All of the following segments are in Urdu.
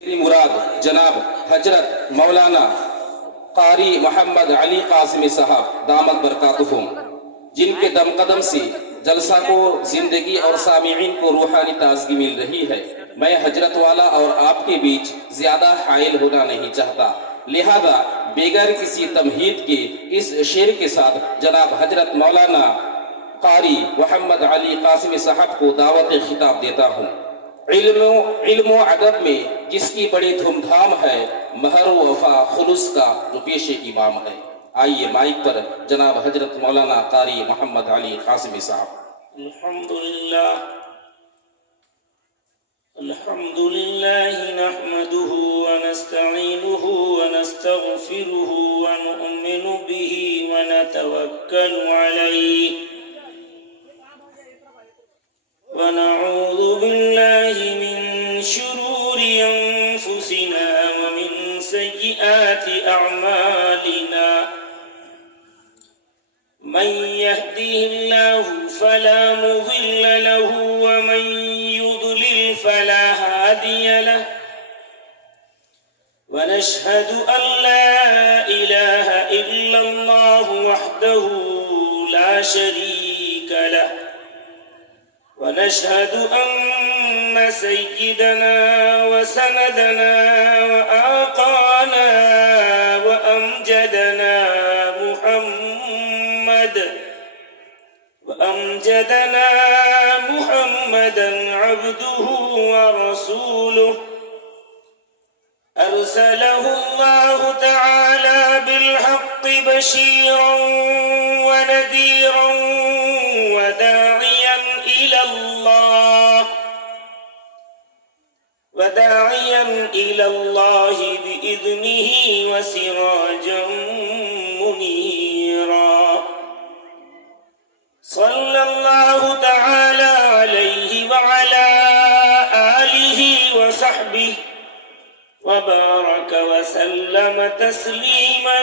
میری مراد جناب حضرت مولانا قاری محمد علی قاسمی صاحب دامت برکاتہم، جن کے دم قدم سے جلسہ کو زندگی اور سامعین کو روحانی تازگی مل رہی ہے، میں حضرت والا اور آپ کے بیچ زیادہ حائل ہونا نہیں چاہتا، لہذا بغیر کسی تمہید کے اس شعر کے ساتھ جناب حضرت مولانا قاری محمد علی قاسمی صاحب کو دعوت خطاب دیتا ہوں۔ علم و ادب میں جس کی بڑی دھوم دھام ہے، مہر و وفا خلوص کا جو پیش امام ہے۔ آئیے مائک پر جناب حضرت مولانا قاری محمد علی قاسمی صاحب۔ الحمد لله نحمده ونستعينه ونستغفره ونؤمن به ونتوكل عليه ونعوذ بالله من شرور أنفسنا ومن سيئات أعمالنا، من يهده الله فلا مضل له ومن يضلل فلا هادي له، ونشهد أن لا إله إلا الله وحده لا شريك له، ونشهد أن سيدنا وسندنا وآقانا وأمجدنا محمدا عبده ورسوله، أرسله الله تعالى بالحق بشيرا ونذيرا وداعيا إلى الله بإذنه وسراجا منيرا، صلى الله تعالى عليه وعلى آله وصحبه وبارك وسلم تسليما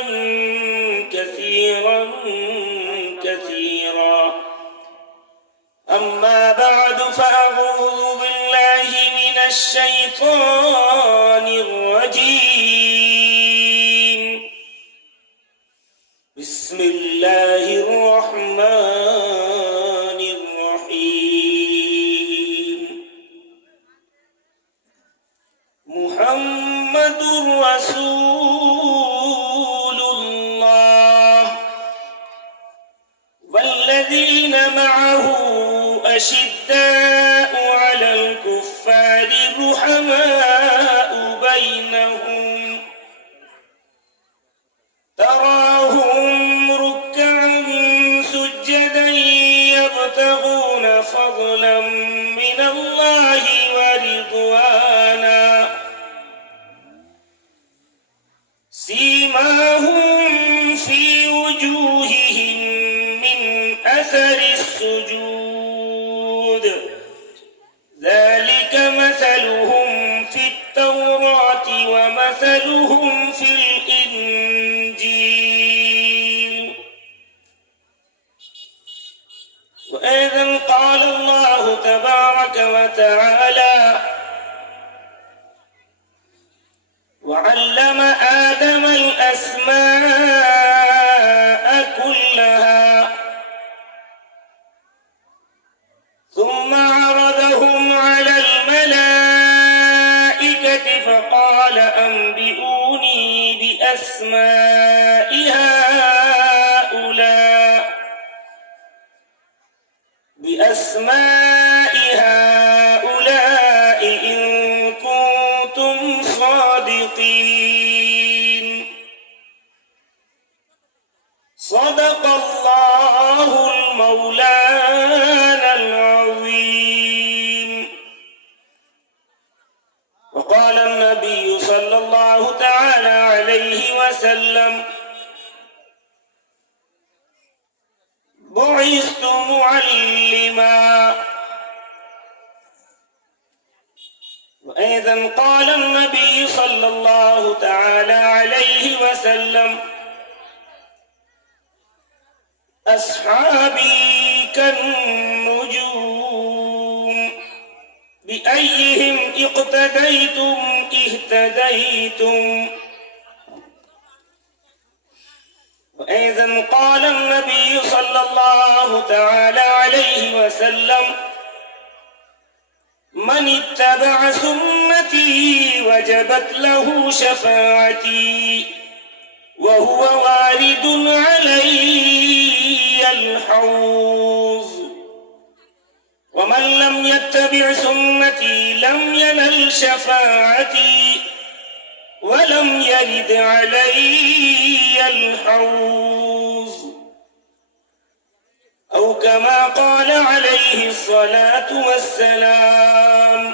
كثيرا كثيرا. أما بعد، فأعوذ بالله من الشيطان الرجيم. بسم الله الرحمن الرحيم. محمد رسول الله والذين معه أشداء على الكفار رحماء بينهم، تراهم ركعا سجدا يبتغون فضلا من الله ورضوانا، سيماهم في وجوههم من أثر السجود، ذلك مثلهم في التوراة ومثلهم في الإنجيل. وأيضا قال الله تبارك وتعالى: وعلم آدم الأسماء كلها ثم عرضهم على الملائكة فقال أنبئوني بأسماء هؤلاء إن كنتم صادقين. صدق الله المولانا العظيم. وقال النبي صلى الله تعالى عليه وسلم: بعثت معلما. وأيضا قال النبي صلى الله تعالى عليه وسلم: أصحابي كالنجوم، بأيهم اقتديتم اهتديتم اهتديتم. وأيضا قال النبي صلى الله تعالى عليه وسلم: من اتبع سنتي وجبت له شفاعتي وهو وارد علي الحوض، ومن لم يتبع سنتي لم ينل شفاعتي ولم يرد علي الحوض، أو كما قال عليه الصلاة والسلام.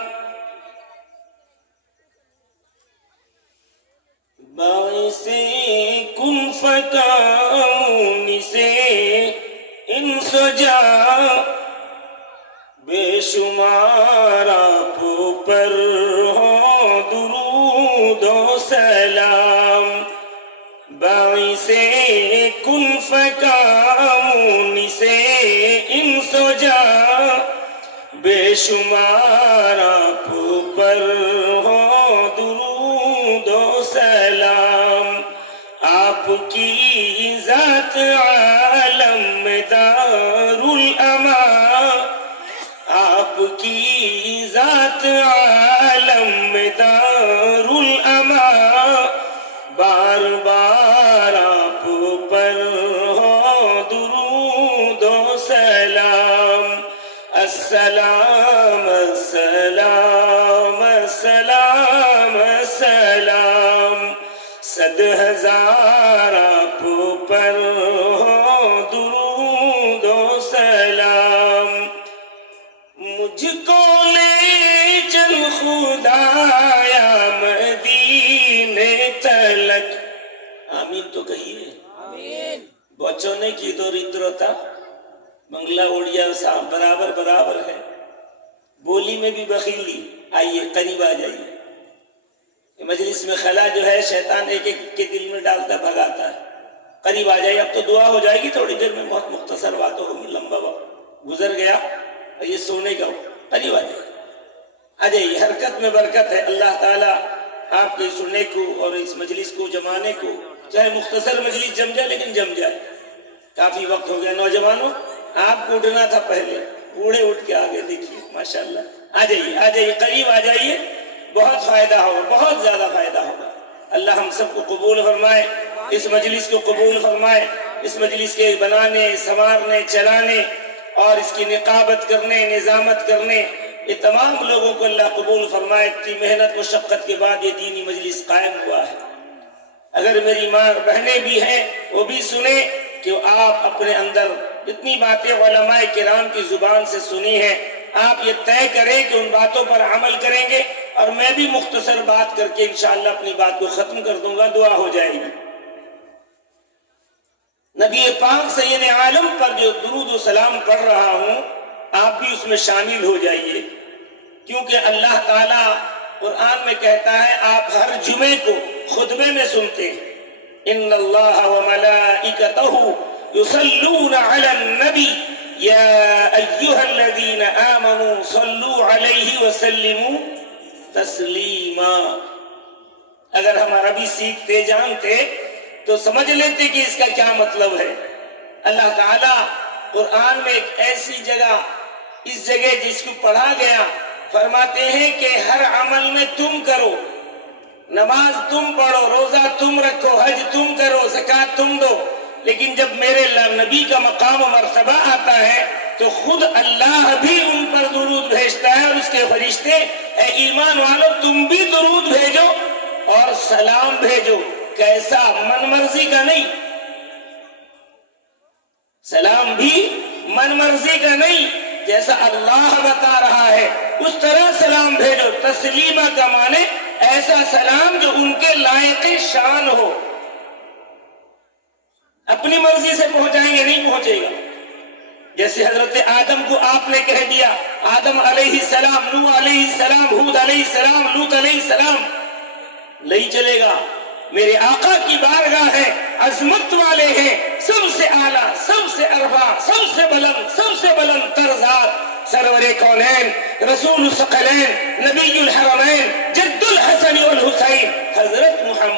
باعث کن فکان سے ان سجا بے شمار آپ پر ہو درود و سلام. باعث کن فکان سے ان سجا بے شمار آپ پر ہو درود و سلام. آپ کی ذات عالم دار الامان، آپ کی ذات عالم دار الامان، بار بار آپ پر ہو درود و سلام. السلام السلام السلام السلام، صد ہزار آپ پر ہو درود و سلام. مجھ کو لے چل خدایا مدینے تلک. آمین تو کہیے. بچوں نے کی دریدرتا بنگلہ اڑیا صاحب برابر برابر ہے، بولی میں بھی بخیلی. آئیے قریب آ جائیے. مجلس میں خلا جو ہے شیطان ایک ایک کے دل میں ڈالتا بھگاتا ہے. قریب آ جائیے. اب تو دعا ہو جائے گی تھوڑی دیر میں، بہت مختصر باتوں ہوگی، لمبا وقت گزر گیا، یہ سونے کا ہو. قریب آ جائیے. آ جائیے. حرکت میں برکت ہے. اللہ تعالیٰ آپ کے سننے کو اور اس مجلس کو جمانے کو، چاہے مختصر مجلس جم جائے لیکن جم جائے. کافی وقت ہو گیا. نوجوانوں آپ کو اٹھنا تھا پہلے، بوڑھے اٹھ کے آگے دیکھیے. ماشاءاللہ. آ جائیے آ جائیے. قریب آ جائیے. بہت فائدہ ہوگا، بہت زیادہ فائدہ ہوگا. اللہ ہم سب کو قبول فرمائے، اس مجلس کو قبول فرمائے. اس مجلس کے بنانے، سنوارنے، چلانے اور اس کی نقابت کرنے، نظامت کرنے، یہ تمام لوگوں کو اللہ قبول فرمائے. اتنی محنت و شقت کے بعد یہ دینی مجلس قائم ہوا ہے. اگر میری ماں بہنیں بھی ہیں وہ بھی سنیں کہ آپ اپنے اندر جتنی باتیں علماء کرام کی زبان سے سنی ہیں، آپ یہ طے کریں کہ ان باتوں پر عمل کریں گے. اور میں بھی مختصر بات کر کے انشاءاللہ اپنی بات کو ختم کر دوں گا. دعا ہو جائے گی. نبی پاک سید عالم پر جو درود و سلام پڑھ رہا ہوں، آپ بھی اس میں شامل ہو جائیے، کیونکہ اللہ تعالیٰ قرآن میں کہتا ہے آپ ہر جمعے کو خطبے میں سنتے ہیں. ان اللہ وملائکتہ یصلون علی النبی یا ایہا الذین آمنوا صلوا علیہ وسلموا تسلیما. اگر ہم عربی سیکھتے جانتے تو سمجھ لیتے کہ اس کا کیا مطلب ہے. اللہ تعالیٰ قرآن میں ایک ایسی جگہ، اس جگہ جس کو پڑھا گیا، فرماتے ہیں کہ ہر عمل میں تم کرو، نماز تم پڑھو، روزہ تم رکھو، حج تم کرو، زکوٰۃ تم دو. لیکن جب میرے نبی کا مقام و مرتبہ آتا ہے تو خود اللہ بھی ان پر درود بھیجتا ہے اور اس کے فرشتے. اے ایمان والو تم بھی درود بھیجو اور سلام بھیجو. کیسا؟ من مرضی کا نہیں. سلام بھی من مرضی کا نہیں، جیسا اللہ بتا رہا ہے اس طرح سلام بھیجو. تسلیمہ کا معنی ایسا سلام جو ان کے لائق شان ہو. اپنی مرضی سے پہنچائیں گے نہیں پہنچے گا. جیسے حضرت آدم کو آپ نے کہہ دیا، آدم علیہ السلام، نوح علیہ السلام، ہود علیہ السلام، لوط علیہ السلام، نہیں چلے گا. میرے آقا کی بارگاہ ہے، عظمت والے ہیں، سب سے اعلیٰ، سب سے ارفع، سب سے بلند تر ذات، سرور کونین، رسول الثقلین، نبی الحرمین، جد الحسن والحسین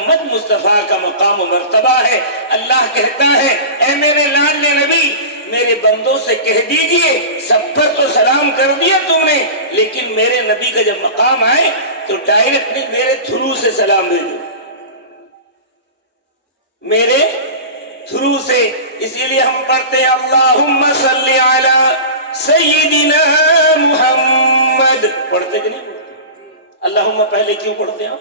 محمد مصطفیٰ کا مقام و مرتبہ ہے۔ اللہ کہتا ہے اے میرے لاڈلے نبی میرے بندوں سے کہہ دیجئے سب پر تو سلام کر دیا تم نے، لیکن میرے نبی کا جب مقام آئے تو ڈائریکٹلی میرے تھرو سے سلام بھیجو، میرے تھرو سے۔ اسی لیے ہم پڑھتے ہیں اللہم صلی علی سیدنا محمد، پڑھتے کہ نہیں پڑھتے؟ اللہم پہلے کیوں پڑھتے ہیں؟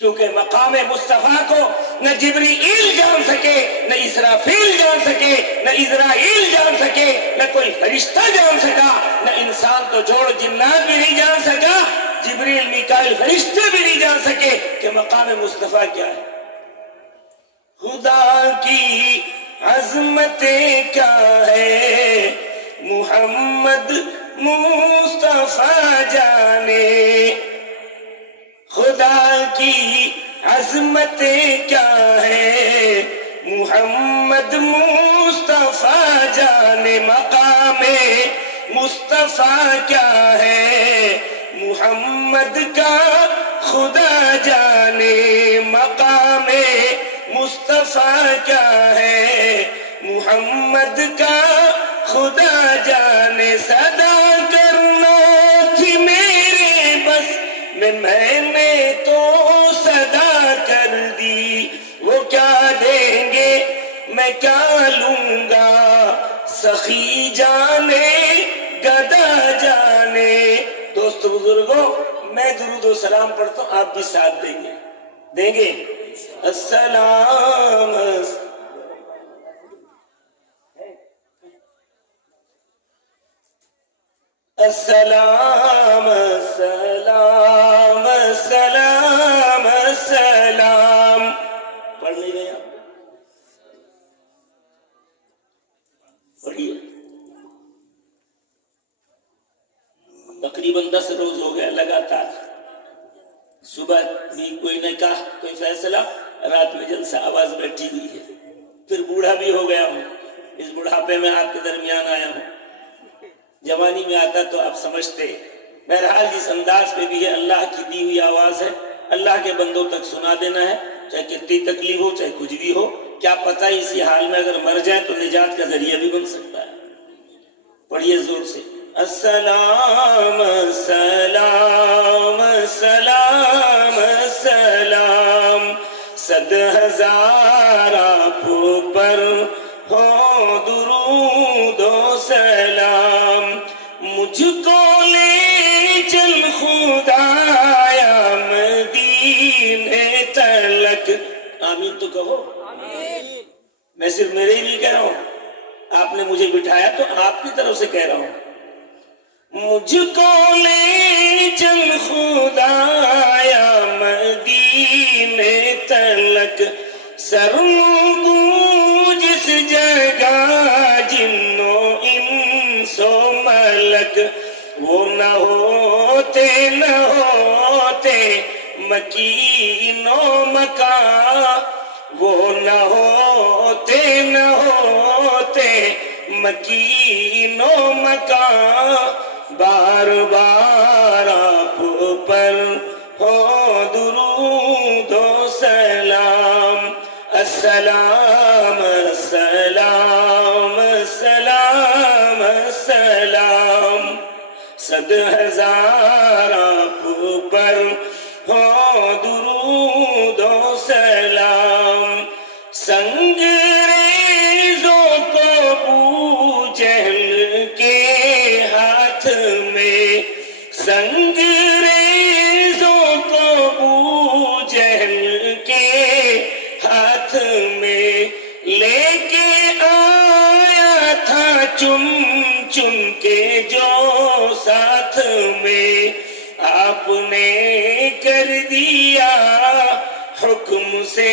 کیونکہ مقام مصطفیٰ کو نہ جبرائیل جان سکے، نہ اسرافیل جان سکے، نہ عزرائیل جان سکے، نہ کوئی فرشتہ جان سکا، نہ انسان تو جوڑ جنات بھی نہیں جان سکا، جبریل میکائیل فرشتے بھی نہیں جان سکے کہ مقام مصطفیٰ کیا ہے۔ خدا کی عظمت کیا ہے محمد مصطفیٰ جانے، خدا کی عظمت کیا ہے محمد مصطفیٰ جانے، مقام مصطفیٰ کیا ہے محمد کا خدا جانے، مقام مصطفیٰ کیا ہے محمد کا خدا جانے۔ صدا کرنا تھی میرے بس میں نے تو صدا کر دی، وہ کیا دیں گے میں کیا لوں گا، سخی جانے گدا جانے۔ دوست بزرگوں میں درود و سلام پڑھتا ہوں، آپ بھی ساتھ دیں گے، دیں گے؟ السلام السلام السلام السلام السلام، پڑھ نہیں رہے آپ؟ پڑھیے۔ تقریباً 10 روز ہو گیا لگاتار، صبح بھی کوئی نے کہا کوئی فیصلہ، رات میں جلسہ، آواز بیٹھی ہوئی ہے، پھر بوڑھا بھی ہو گیا ہوں، اس بڑھاپے میں آپ کے درمیان آیا ہوں، جوانی میں آتا تو آپ سمجھتے۔ بہرحال جس انداز پہ بھی ہے اللہ کی دی ہوئی آواز ہے، اللہ کے بندوں تک سنا دینا ہے، چاہے کتنی تکلیف ہو چاہے کچھ بھی ہو، کیا پتہ اسی حال میں اگر مر جائے تو نجات کا ذریعہ بھی بن سکتا ہے۔ پڑھیے زور سے، السلام السلام السلام السلام، صد ہزار آپ پر ہو درود و سلام، مجھ کو لے چل خدایا مدینے تلک، آمین تو کہو۔ میں صرف میرے ہی نہیں کہہ رہا ہوں، آپ نے مجھے بٹھایا تو آپ کی طرف سے کہہ رہا ہوں، مجھ کو لے چل خدایا مدینے تلک، سروں جس جگہ جنوں انس و ملک، وہ نہ ہوتے مکین و مکان، وہ نہ ہوتے مکین و مکان، بار بار آپ پر ہو درود و سلام، السلام السلام السلام السلام، صد ہزار آپ پر ہو درود و سلام، سنگ ریزوں کو ابو جہل کے ہاتھ میں، سنگ ریزوں کو ابو جہل کے ہاتھ میں، لے کے آیا تھا چن چن کے جو ساتھ میں، آپ نے کر دیا حکم سے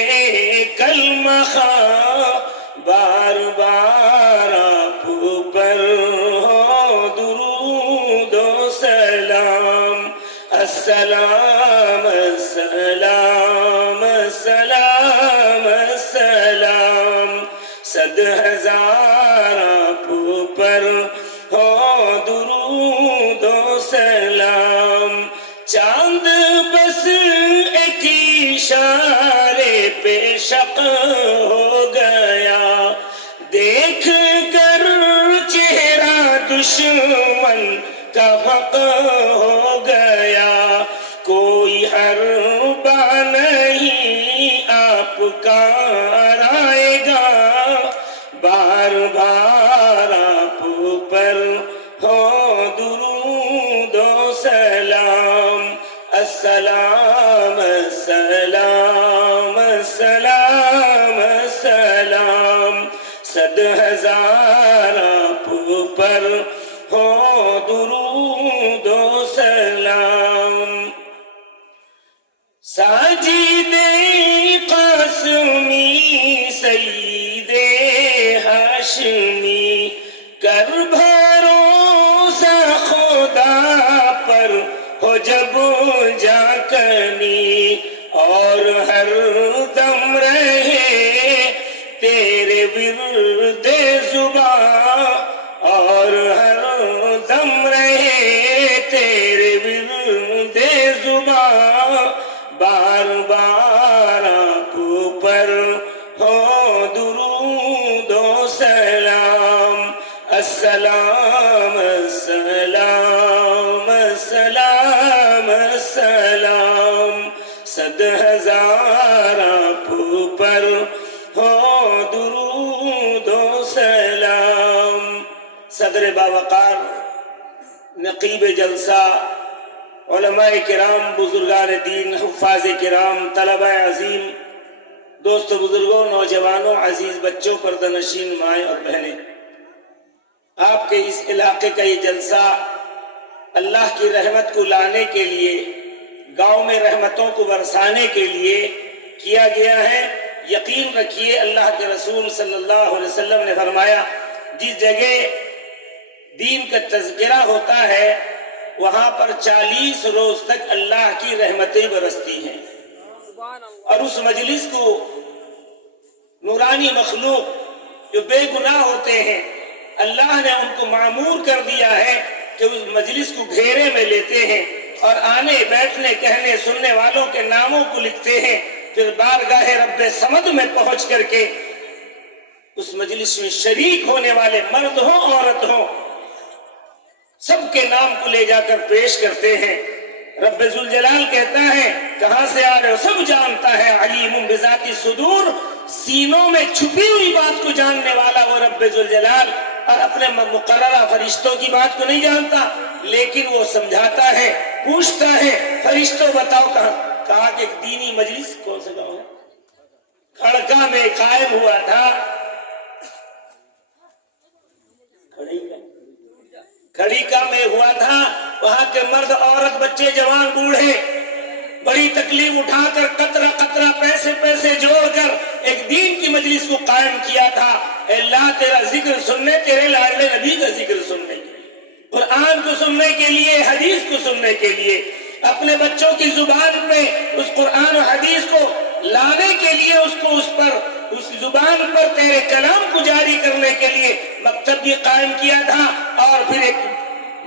کلمہ خواں، بار بار آپ پر ہو درود و سلام، السلام السلام السلام السلام، صد ہزار آپ پر ہو درود و سلام، چاند بس ایک بے شک ہو گیا، دیکھ کر چہرہ دشمن کا حق ہو گیا، کوئی حربہ نہیں آپ کا آئے گا، بار بار آپ پر ہو درود و سلام، السلام السلام السلام السلام، 100,000 آپ پر ہو درود و سلام۔ ساجد قاسمی سید ہاشمی، کر بھروسہ خدا پر ہو جب جا کنی، اور ہر دم رہے تیرے ورد زباں، اور ہر دم رہے تیرے ورد زباں، بار بار آپ پر ہو درود و سلام، السلام السلام السلام السلام، 100,000 آپ پر ہو درود و سلام۔ صدر باوقار نقیب جلسہ، علماء کرام، بزرگان دین، حفاظ کرام، طلبہ عظیم، دوست بزرگوں، نوجوانوں، عزیز بچوں، پردہ نشین مائیں اور بہنیں، آپ کے اس علاقے کا یہ جلسہ اللہ کی رحمت کو لانے کے لیے، گاؤں میں رحمتوں کو برسانے کے لیے کیا گیا ہے۔ یقین رکھیے اللہ کے رسول صلی اللہ علیہ وسلم نے فرمایا، جس جگہ دین کا تذکرہ ہوتا ہے وہاں پر 40 روز تک اللہ کی رحمتیں برستی ہیں، اور اس مجلس کو نورانی مخلوق جو بے گناہ ہوتے ہیں اللہ نے ان کو معمور کر دیا ہے کہ اس مجلس کو گھیرے میں لیتے ہیں اور آنے بیٹھنے کہنے سننے والوں کے ناموں کو لکھتے ہیں، پھر بارگاہ رب صمد میں پہنچ کر کے اس مجلس میں شریک ہونے والے مرد ہوں عورت ہوں سب کے نام کو لے جا کر پیش کرتے ہیں۔ رب ذوالجلال کہتا ہے کہاں سے آ رہے ہو، سب جانتا ہے، علیم بذات الصدور، سینوں میں چھپی ہوئی بات کو جاننے والا وہ رب ذوالجلال، اور اپنے مقررہ فرشتوں کی بات کو نہیں جانتا، لیکن وہ سمجھاتا ہے، پوچھتا ہے، فرشتوں بتاؤ کہاں؟ کہا کہ ایک دینی مجلس کون سا گاؤں ہے کھڑکا میں قائم ہوا تھا، کھڑیکا میں ہوا تھا، وہاں کے مرد عورت بچے جوان بوڑھے بڑی تکلیف اٹھا کر قطرہ قطرہ پیسے جوڑ کر ایک دین کی مجلس کو قائم کیا تھا۔ اے اللہ تیرا ذکر سننے، تیرے لاڈلے نبی کا ذکر سننے کے لیے، قرآن کو سننے کے لیے، حدیث کو سننے کے لیے، اپنے بچوں کی زبان پہ اس قرآن و حدیث کو لانے کے لیے، اس زبان پر تیرے کلام کو جاری کرنے کے لیے مکتب بھی قائم کیا تھا اور پھر ایک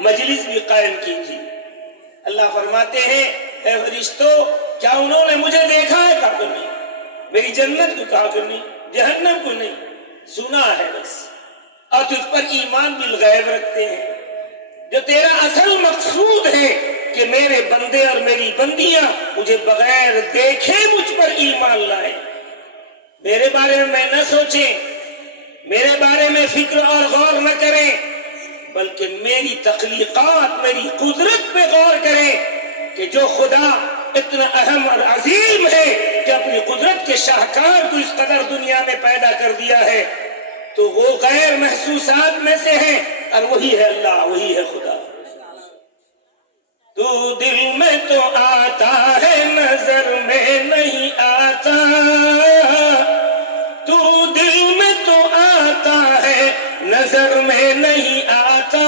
مجلس بھی قائم کی تھی۔ اللہ فرماتے ہیں اے فرشتوں کیا انہوں نے مجھے دیکھا ہے؟ کہا کہ نہیں۔ میری جنت کو کہا کہ نہیں، جہنم کو نہیں، سنا ہے بس، اور تجھ پر ایمان بالغیب رکھتے ہیں۔ جو تیرا اصل مقصود ہے کہ میرے بندے اور میری بندیاں مجھے بغیر دیکھے مجھ پر ایمان لائیں، میرے بارے میں نہ سوچیں، میرے بارے میں فکر اور غور نہ کریں، بلکہ میری تخلیقات، میری قدرت پہ غور کریں کہ جو خدا اتنا اہم اور عظیم ہے کہ اپنی قدرت کے شاہکار کو اس قدر دنیا میں پیدا کر دیا ہے، تو وہ غیر محسوسات میں سے ہے، اور وہی ہے اللہ، وہی ہے خدا۔ تو دل میں تو آتا ہے نظر میں نہیں آتا، تو دل میں تو آتا ہے نظر میں نہیں آتا،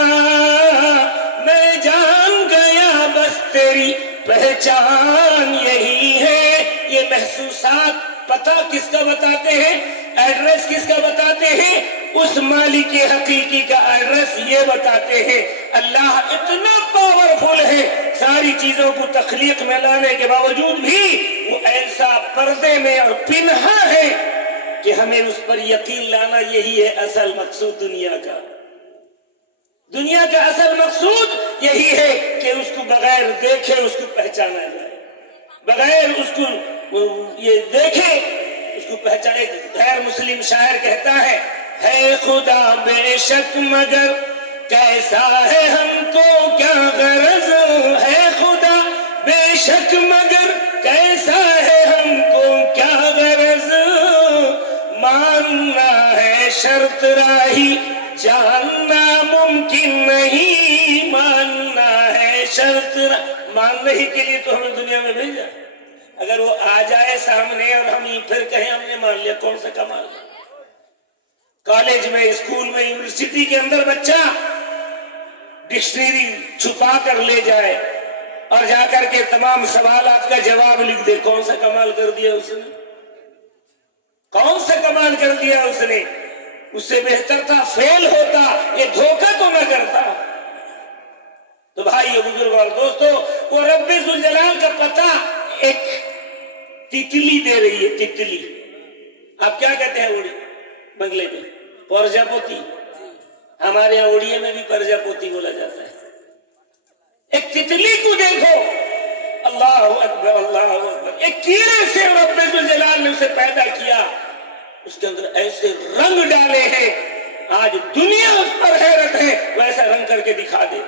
میں جان گیا بس تیری پہچان یہی ہے۔ یہ محسوسات پتہ کس کا بتاتے ہیں، ایڈریس کس کا بتاتے ہیں؟ اس مالک حقیقی کا ایڈریس یہ بتاتے ہیں اللہ اتنا پاورفل ہے، ساری چیزوں کو تخلیق میں لانے کے باوجود بھی وہ ایسا پردے میں اور پنہا ہے کہ ہمیں اس پر یقین لانا یہی ہے اصل مقصود دنیا کا۔ دنیا کا اصل مقصود یہی ہے کہ اس کو بغیر دیکھے اس کو پہچانا جائے، بغیر اس کو یہ دیکھے اس کو پہچانے۔ غیر مسلم شاعر کہتا ہے خدا بے شک مگر کیسا ہے ہم کو کیا غرض، ہے خدا بے شک مگر کیسا ہے ہم کو کیا غرض، ماننا ہے شرط راہی جاننا ممکن نہیں، ماننا ہے شرط ماننے ہی کے لیے تو ہمیں دنیا میں بھیجا۔ اگر وہ آ جائے سامنے اور ہم پھر کہیں ہم نے مان لیا، کون سا کمال ہے؟ کالج میں، اسکول میں، یونیورسٹی کے اندر بچہ ڈکشنری چھپا کر لے جائے اور جا کر کے تمام سوالات کا جواب لکھ دے، کون سا کمال کر دیا اس نے؟ کون سا کمال کر دیا اس نے؟ اس سے بہتر تھا فیل ہوتا، یہ دھوکہ تو نہ کرتا۔ تو بھائی بزرگ اور دوستو، وہ رب ذوالجلال کا پتہ ایک تتلی دے رہی ہے۔ تتلی آپ کیا کہتے ہیں اڑی بنگلے میں؟ پرجاپتی۔ ہمارے یہاں اڑیے میں بھی پرجاپتی بولا جاتا ہے۔ ایک تتلی کو دیکھو، اللہ اکبر اللہ اکبر، ایک کیڑے سے رب ذوالجلال نے اسے پیدا کیا، اس کے اندر ایسے رنگ ڈالے ہیں، آج دنیا اس پر حیرت ہے، ویسا رنگ کر کے دکھا دے۔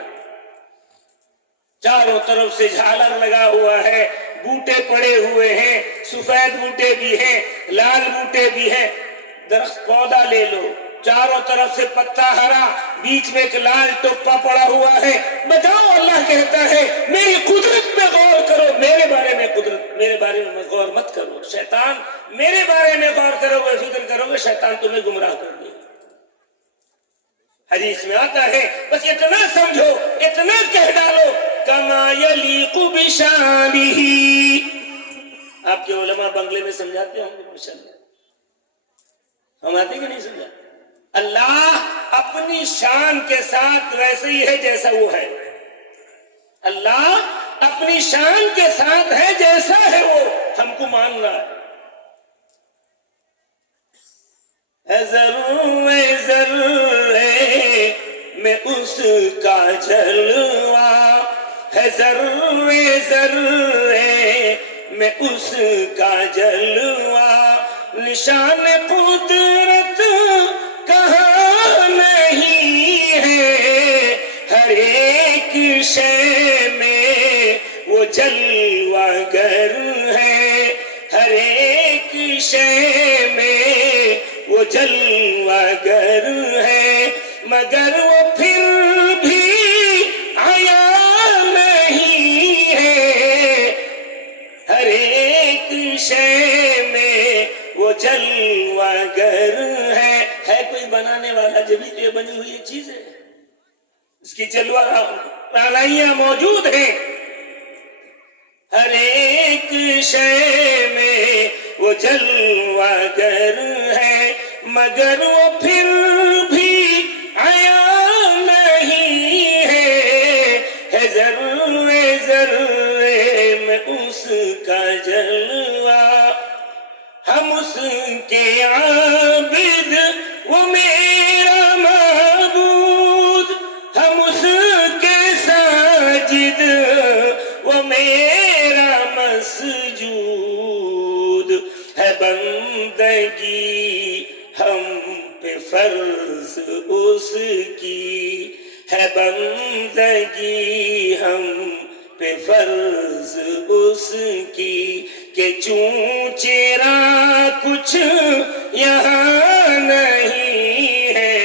چاروں طرف سے جھالر لگا ہوا ہے، بوٹے پڑے ہوئے ہیں، سفید بوٹے بھی ہیں، لال بوٹے بھی ہیں۔ درخت پودا لے لو، چاروں طرف سے پتا ہرا، بیچ میں ایک لال ٹوپا پڑا ہوا ہے۔ بتاؤ، اللہ کہتا ہے میری قدرت میں غور کرو، میرے بارے میں میرے بارے میں غور مت کرو۔ شیطان میرے بارے میں غور کرو گے، فکر کرو گے، شیطان تمہیں گمراہ کر دے۔ حدیث میں آتا ہے، بس اتنا سمجھو، اتنا کہہ ڈالو، کما یلیق بشانہ۔ آپ کے علماء بنگلے میں سمجھاتے ہوں گے ماشاءاللہ، سمجھاتے کہ نہیں سمجھاتے؟ اللہ اپنی شان کے ساتھ ویسے ہی ہے جیسا وہ ہے۔ اللہ اپنی شان کے ساتھ ہے جیسا ہے وہ، ہم کو ماننا ہے۔ ذرے ذرے میں اس کا جلوہ ہے، ذرے ذرے میں اس کا جلوہ، نشان قدرت کہاں نہیں ہے، ہر ایک شے میں وہ جلوہ گر ہے، ہر ایک شے میں وہ جلوہ گر ہے، مگر وہ پھر بھی عیاں نہیں ہے، ہر ایک شے میں وہ جلوہ گر ہے۔ ہے کوئی بنانے والا جبھی تو یہ بنی ہوئی چیز ہے، اس کی جلوہ رانائیاں موجود ہیں۔ ہر ایک شے میں وہ جلوہ گر ہے، مگر وہ پھر بھی عیاں نہیں ہے ذرے ذرے میں اس کا جلوہ، ہم اس کے عابد وہ میرا معبود، ہم اس کے ساجد وہ میرا مسجود، ہے بندگی ہم پہ فرض اس کی، ہے بندگی ہم پہ فرض اس کی، کہ چونچرا کچھ یہاں نہیں ہے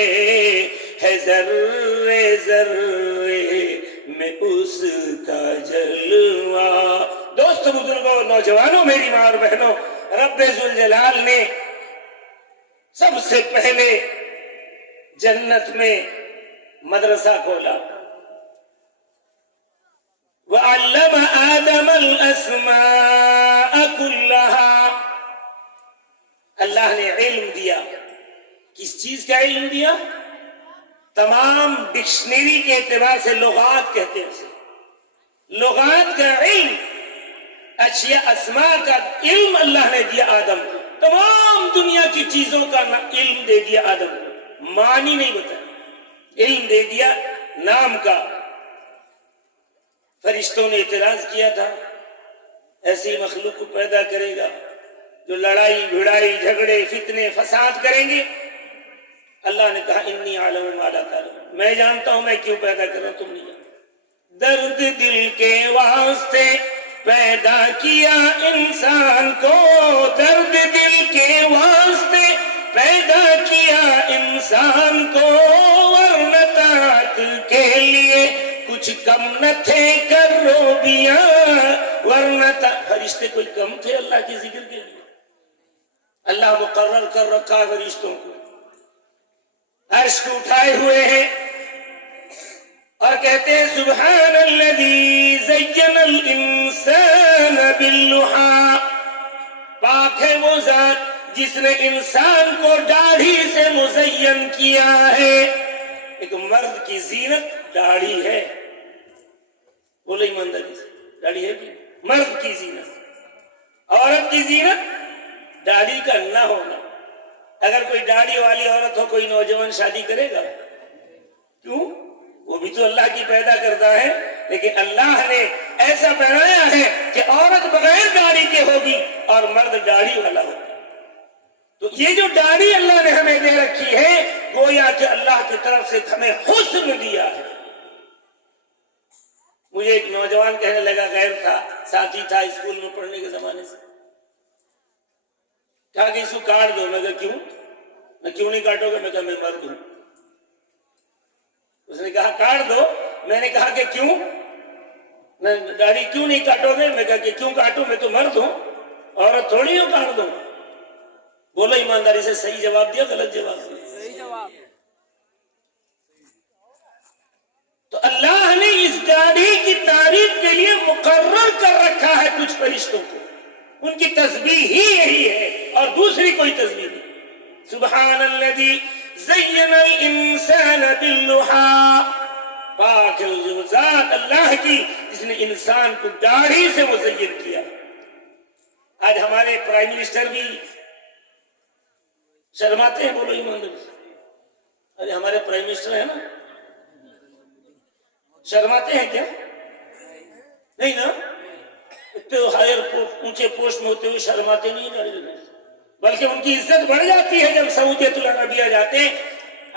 ذرے ذرے میں اس کا جلوہ۔ دوست بزرگوں، نوجوانوں، میری ماں اور بہنوں، رب ذوالجلال نے سب سے پہلے جنت میں مدرسہ کھولا۔ وَعَلَّمَ آدَمَ الْأَسْمَاءَ كُلَّهَا، اللہ نے علم دیا۔ کس چیز کا علم دیا؟ تمام ڈکشنری کے اعتبار سے لغات کہتے ہیں اسے. لغات کا علم، اشیاء اسماء کا علم اللہ نے دیا آدم کو. تمام دنیا کی چیزوں کا علم دے دیا آدم کو، معنی نہیں بتایا، علم دے دیا نام کا. فرشتوں نے اعتراض کیا تھا ایسی مخلوق کو پیدا کرے گا جو لڑائی بھڑائی جھگڑے فتنے فساد کریں گے. اللہ نے کہا انی عالم ما لا تعلمون، میں جانتا ہوں میں کیوں پیدا کر رہا ہوں، تم نہیں جانتے. درد دل کے واسطے پیدا کیا انسان کو، درد دل کے واسطے پیدا کیا انسان کو، ورنہ طاعت کے لیے کچھ کم نہ تھے کروبیاں، ورنہ فرشتے کوئی کم تھے اللہ کے ذکر کے لیے. اللہ مقرر کر رکھا فرشتوں کو، عرش کو اٹھائے ہوئے ہیں اور کہتے ہیں سبحان الذی زین الانسان باللحیٰ، پاک ہے وہ ذات جس نے انسان کو داڑھی سے مزین کیا ہے. ایک مرد کی زینت داڑھی ہے، بولے ایمانداری سے، داڑھی ہے کہ مرد کی زینت. عورت کی زینت داڑھی کا نہ ہونا. اگر کوئی داڑھی والی عورت ہو، کوئی نوجوان شادی کرے گا؟ کیوں؟ وہ بھی تو اللہ کی پیدا کرتا ہے، لیکن اللہ نے ایسا بنایا ہے کہ عورت بغیر داڑھی کے ہوگی اور مرد داڑھی والا ہوگا. تو یہ جو داڑھی اللہ نے ہمیں دے رکھی ہے، گویا کہ اللہ کی طرف سے ہمیں حسن دیا ہے. مجھے ایک نوجوان کہنے لگا، غیر تھا، ساتھی تھا اسکول میں پڑھنے کے زمانے سے، کہا کہ اس کو کاٹ دو. میں کہا کیوں؟ میں کیوں نہیں کاٹو گے؟ میں کہا میں مرد ہوں. اس نے کہا کاٹ دو. میں نے کہا کہ کیوں؟ داڑھی کیوں نہیں کاٹو گے؟ میں کہا کہ کیوں کاٹوں، میں تو مرد ہوں، عورت تھوڑی ہوں کاٹ دوں. بولو ایمانداری سے، صحیح جواب دیا غلط جواب دیا؟ صحیح جواب. تو اللہ نے اس داڑھی کی تعریف کے لیے مقرر کر رکھا ہے کچھ فرشتوں کو، ان کی تسبیح ہی یہی ہے اور دوسری کوئی تسبیح نہیں. سبحان الذی زین الانسان باللحیٰ، پاک ہے وہ ذات اللہ کی جس نے انسان کو داڑھی سے مزین کیا. آج ہمارے پرائم منسٹر بھی شرماتے ہیں، بولو ایمانداری سے. ارے ہمارے پرائم منسٹر ہے نا، شرماتے ہیں کیا؟ نہیں نا. اتنے ہائر اونچے پوسٹ میں ہوتے ہوئے شرماتے نہیں ہیں، بلکہ ان کی عزت بڑھ جاتی ہے جب سعودیت العربیہ جاتے ہیں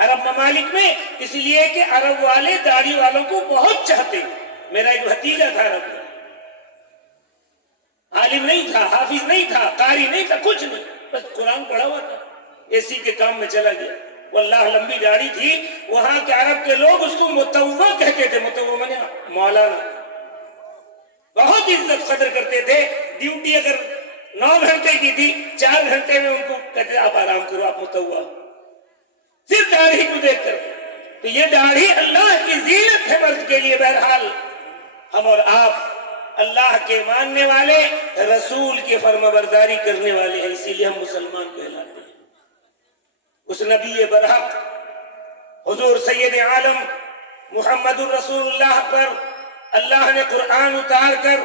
عرب ممالک میں، اس لیے کہ عرب والے داڑھی والوں کو بہت چاہتے ہیں. میرا ایک بھتیجا تھا عرب میں، عالم نہیں تھا، حافظ نہیں تھا، قاری نہیں تھا، کچھ نہیں، بس قرآن پڑھا ہوا تھا، اے سی کے کام میں چلا گیا. واللہ لمبی داڑھی تھی. وہاں کے عرب کے لوگ اس کو متوع کہتے تھے. متوع مانے مولانا. بہت عزت قدر کرتے تھے. ڈیوٹی اگر 9 گھنٹے کی تھی، 4 گھنٹے میں ان کو کہتے آپ آرام کرو، آپ متوع. صرف داڑھی کو دیکھ کر. تو یہ داڑھی اللہ کی زینت ہے مرد کے لیے. بہرحال ہم اور آپ اللہ کے ماننے والے، رسول کے فرمانبرداری کرنے والے ہیں، اسی لیے ہم مسلمان کہلاتے ہیں. اس نبی برحق حضور سید عالم محمد الرسول اللہ پر اللہ نے قرآن اتار کر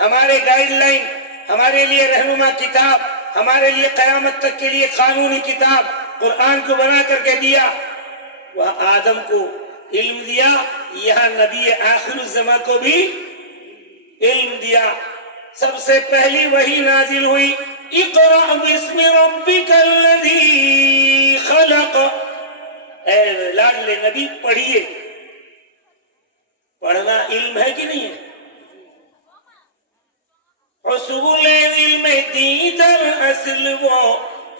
ہمارے گائیڈ لائن، ہمارے لیے رہنما کتاب، ہمارے لیے قیامت تک کے لیے قانونی کتاب قرآن کو بنا کر کے دیا. وہاں آدم کو علم دیا، یہاں نبی آخر الزمان کو بھی علم دیا. سب سے پہلی وحی نازل ہوئی، اقرأ باسم ربک الذی خلق. اے لاڈلے نبی پڑھیے. پڑھنا علم ہے کہ نہیں ہے؟ حصول علم دی در اصل وہ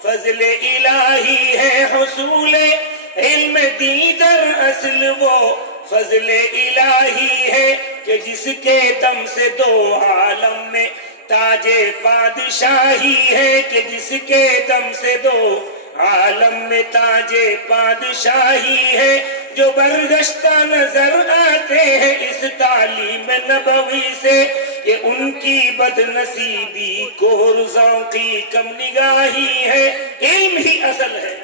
فضل الہی ہے. حصول علم دی در اصل وہ فضل الہی ہے کہ جس کے دم سے 2 عالم میں تاج پادشاہی ہے. کہ جس کے دم سے 2 عالم میں تاج پادشاہی ہے. جو برگشتہ نظر آتے ہیں اس تعلیم نبوی سے، کہ ان کی بد نصیبی کو رزاں کی کم نگاہی ہے. علم ہی اصل ہے.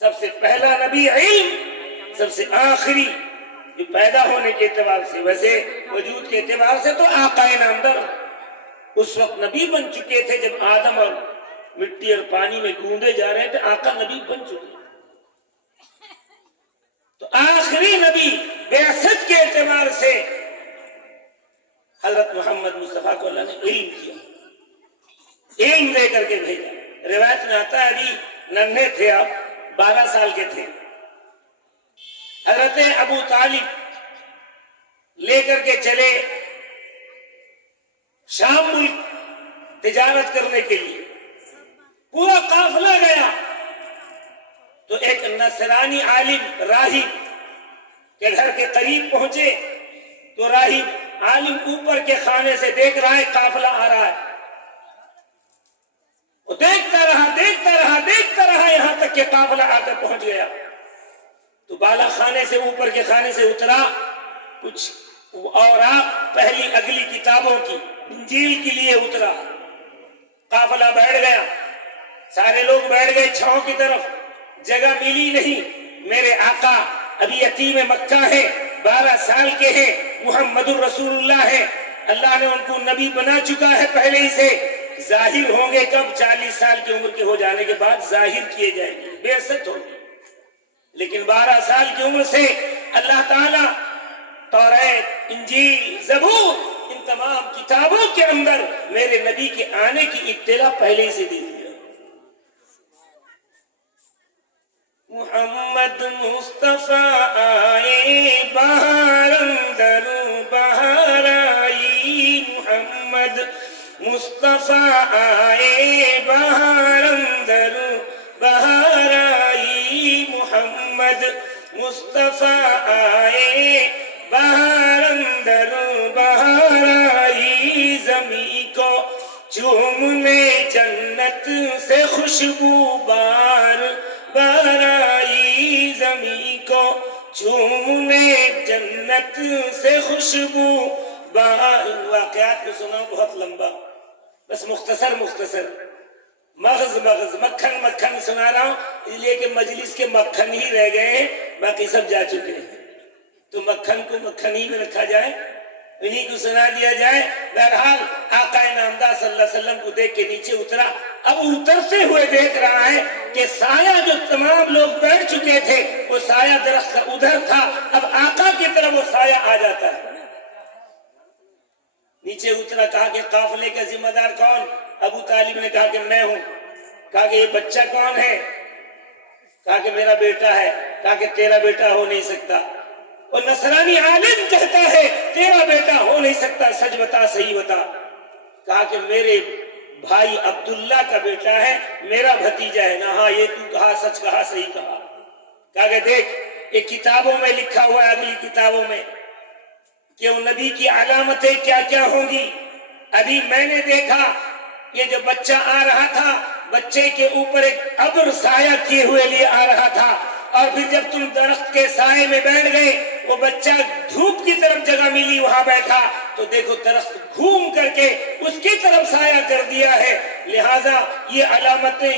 سب سے پہلا نبی علم، سب سے آخری جو پیدا ہونے کے اعتبار سے، ویسے وجود کے اعتبار سے تو آقا نامدار اس وقت نبی بن چکے تھے جب آدم اور مٹی اور پانی میں گوندے جا رہے تھے، آقا نبی بن چکے. تو آخری نبی بعثت کے اعتبار سے حضرت محمد مصطفیٰ کو اللہ نے علم کیا، علم دے کر کے بھیجا. روایت میں آتا ہے ابھی ننھے تھے آپ، 12 سال کے تھے، حضرت ابو طالب لے کر کے چلے شام ملک تجارت کرنے کے لیے. پورا قافلہ گیا تو ایک نصرانی عالم راہب کے گھر کے قریب پہنچے تو راہب عالم اوپر کے خانے سے دیکھ رہا ہے قافلہ آ رہا ہے. وہ دیکھتا رہا یہاں تک کہ قافلہ آ کر پہنچ گیا. تو بالا خانے سے اوپر کے خانے سے اترا، کچھ اوراق پہلی اگلی کتابوں کی انجیل کے لیے اترا. قافلہ بیٹھ گیا، سارے لوگ بیٹھ گئے چھاؤں کی طرف، جگہ ملی نہیں. میرے آقا ابھی یتیم مکہ ہے، 12 سال کے ہیں، محمد الرسول اللہ ہے، اللہ نے ان کو نبی بنا چکا ہے پہلے ہی سے. ظاہر ہوں گے کب؟ 40 سال کی عمر کے ہو جانے کے بعد ظاہر کیے جائیں گے، بعثت ہوگی. لیکن 12 سال کی عمر سے اللہ تعالیٰ توریت، انجیل، زبور، ان تمام کتابوں کے اندر میرے نبی کے آنے کی اطلاع پہلے ہی سے دی تھی. محمد مصطفیٰ آئے بہار اندر بہار آئی، محمد مصطفیٰ آئے بہار اندر بہار آئی، محمد مصطفیٰ آئے بہار اندر بہار آئی. زمین کو چومنے جنت سے خوشبو بار بار آئی، زمین کو چومنے جنت سے خوشبو بار. واقعات کو سنا بہت لمبا، بس مختصر مغز مکھن سنا رہا ہوں، اس لیے کہ مجلس کے مکھن ہی رہ گئے ہیں، باقی سب جا چکے ہیں. تو مکھن کو مکھن ہی میں رکھا جائے، انہی کو سنا دیا جائے. بہرحال آقا نامدار صلی اللہ علیہ وسلم کو دیکھ کے نیچے اترا. اب اترتے ہوئے دیکھ رہا ہے کہ سایہ جو تمام لوگ بیٹھ چکے تھے وہ سایہ درخت کا ادھر تھا، اب آقا کی طرف وہ سایہ آ جاتا ہے. نیچے اترا، کہا کہ قافلے کا ذمہ دار کون؟ ابو طالب نے کہا کہ میں ہوں. کہا کہ یہ بچہ کون ہے؟ کہا کہ میرا بیٹا ہے. کہا کہ تیرا بیٹا ہو نہیں سکتا. اور نصرانی عالم کہتا ہے تیرا بیٹا ہو نہیں سکتا، سچ بتا، صحیح بتا. کہا کہ میرے بھائی عبداللہ کا بیٹا ہے، میرا بھتیجا ہے. نہ ہاں، یہ تو کہا، سچ کہا، صحیح کہا. کہا کہ دیکھ یہ کتابوں میں لکھا ہوا ہے، اگلی کتابوں میں، کہ وہ نبی کی علامتیں کیا کیا ہوں گی. ابھی میں نے دیکھا یہ جو بچہ آ رہا تھا، بچے کے اوپر ایک ابر سایہ کیے ہوئے لیے آ رہا تھا، اور پھر جب تم درخت کے سائے میں بیٹھ گئے، وہ بچہ دھوپ کی طرف جگہ ملی وہاں بیٹھا، تو دیکھو درخت گھوم کر کے اس کی طرف سایہ کر دیا ہے. لہٰذا یہ علامتیں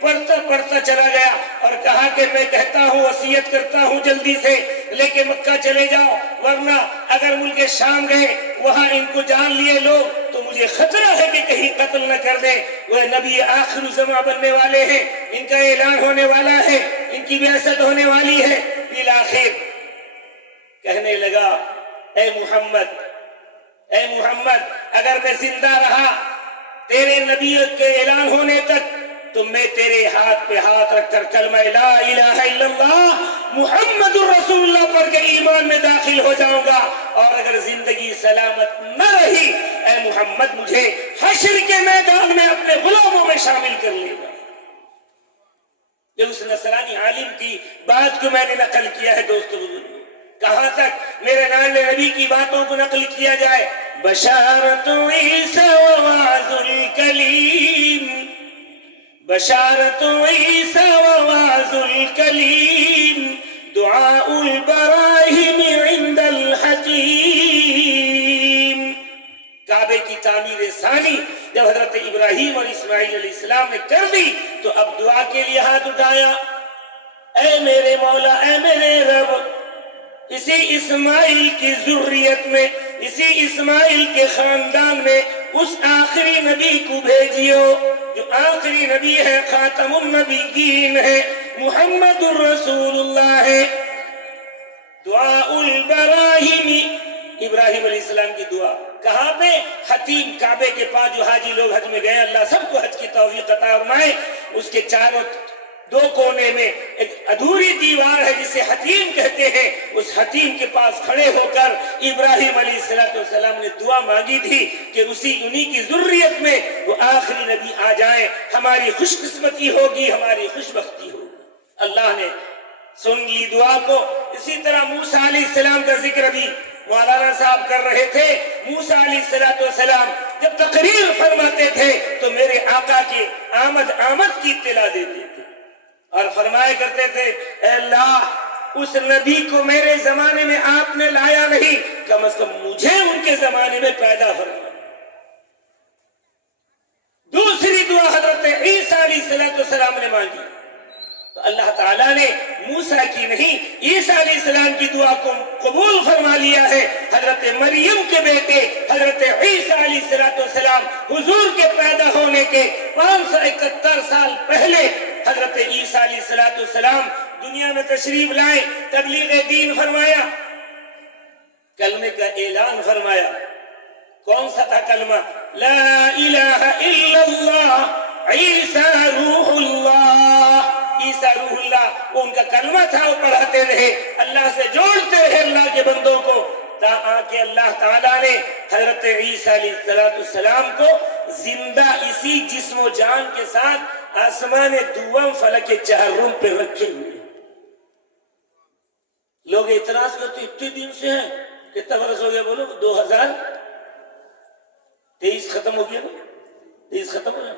پڑھتا چلا گیا اور کہا کہ میں کہتا ہوں، وصیت کرتا ہوں جلدی سے لے کے مکہ چلے جاؤ، ورنہ اگر ملک شام گئے وہاں ان کو جان لیے لوگ تو مجھے خطرہ ہے کہ کہیں قتل نہ کر دیں. وہ نبی آخر الزمان بننے والے ہیں، ان کا اعلان ہونے والا ہے، ان کی بعثت ہونے والی ہے. بالآخر کہنے لگا اے محمد اگر میں زندہ رہا تیرے نبی کے اعلان ہونے تک تو میں تیرے ہاتھ پہ ہاتھ رکھ کر کلمہ لا الہ الا اللہ محمد الرسول اللہ پڑھ کے ایمان میں داخل ہو جاؤں گا. اور اگر زندگی سلامت نہ رہی اے محمد مجھے حشر کے میدان میں اپنے غلاموں میں شامل کر لے گا. یہ اس نصرانی عالم کی بات کو میں نے نقل کیا ہے. دوستو کہاں تک میرے نانے نبی کی باتوں کو نقل کیا جائے. بشارت عیسیٰ وعظ الکلیم، بشارت عیسیٰ وعظ الکلیم، دعاء البراہیم عند الحکیم. کعبے کی تعمیر ثانی جب حضرت ابراہیم اور اسماعیل علیہ السلام نے کر لی تو اب دعا کے لیے ہاتھ اٹھایا، اے میرے مولا، اے میرے رب، اسی اسماعیل کی ذریت میں، اسی اسماعیل کے خاندان میں اس آخری نبی کو بھیجیو جو آخری نبی ہے، خاتم النبیین ہے، محمد الرسول اللہ ہے۔ دعاء البراہیم، ابراہیم علیہ السلام کی دعا کہاں پہ؟ حتیم کعبے کے پاس جو حاجی لوگ حج میں گئے، اللہ سب کو حج کی توفیق عطا فرمائے، اس کے چاروں دو کونے میں ایک ادھوری دیوار ہے جسے حتیم کہتے ہیں، اس حتیم کے پاس کھڑے ہو کر ابراہیم علیہ السلام نے دعا مانگی تھی کہ انہی کی ذریت میں وہ آخری نبی آ جائیں، ہماری خوش قسمتی ہوگی، ہماری خوش بختی ہوگی۔ اللہ نے سن لی دعا کو۔ اسی طرح موسیٰ علیہ السلام کا ذکر بھی مولانا صاحب کر رہے تھے۔ موسیٰ علیہ السلام جب تقریر فرماتے تھے تو میرے آقا کی آمد کی اطلاع دیتے تھے اور فرمایا کرتے تھے، اے اللہ، اس نبی کو میرے زمانے میں آپ نے لایا نہیں، کم از کم مجھے ان کے زمانے میں پیدا فرما۔ دوسری دعا حضرت عیسیٰ علیہ السلام نے مانگی تو اللہ تعالیٰ نے موسیٰ کی نہیں، عیسیٰ علیہ السلام کی دعا کو قبول فرما لیا ہے۔ حضرت مریم کے بیٹے حضرت عیسیٰ علیہ السلام حضور کے پیدا ہونے کے 571 سال پہلے حضرت عیسیٰ علیہ السلام دنیا میں تشریف لائے، تبلیغ دین فرمایا، کلمے کا اعلان فرمایا۔ کون سا تھا کلمہ؟ لا الہ الا اللہ عیسیٰ روح اللہ۔ عیسیٰ روح اللہ وہ ان کا کلمہ تھا، وہ پڑھاتے رہے، اللہ سے جوڑتے رہے اللہ کے بندوں کو، تا آکے اللہ تعالیٰ نے حضرت عیسیٰ علیہ السلام کو زندہ اسی جسم و جان کے ساتھ آسمان دوم فلک چہارم پہ رکھے ہوئے۔ لوگ اعتراض کرتے اتنے دن سے ہیں، کتنا برس ہو گیا بولو؟ 2023 ختم ہو گیا، 23 ختم ہو گیا،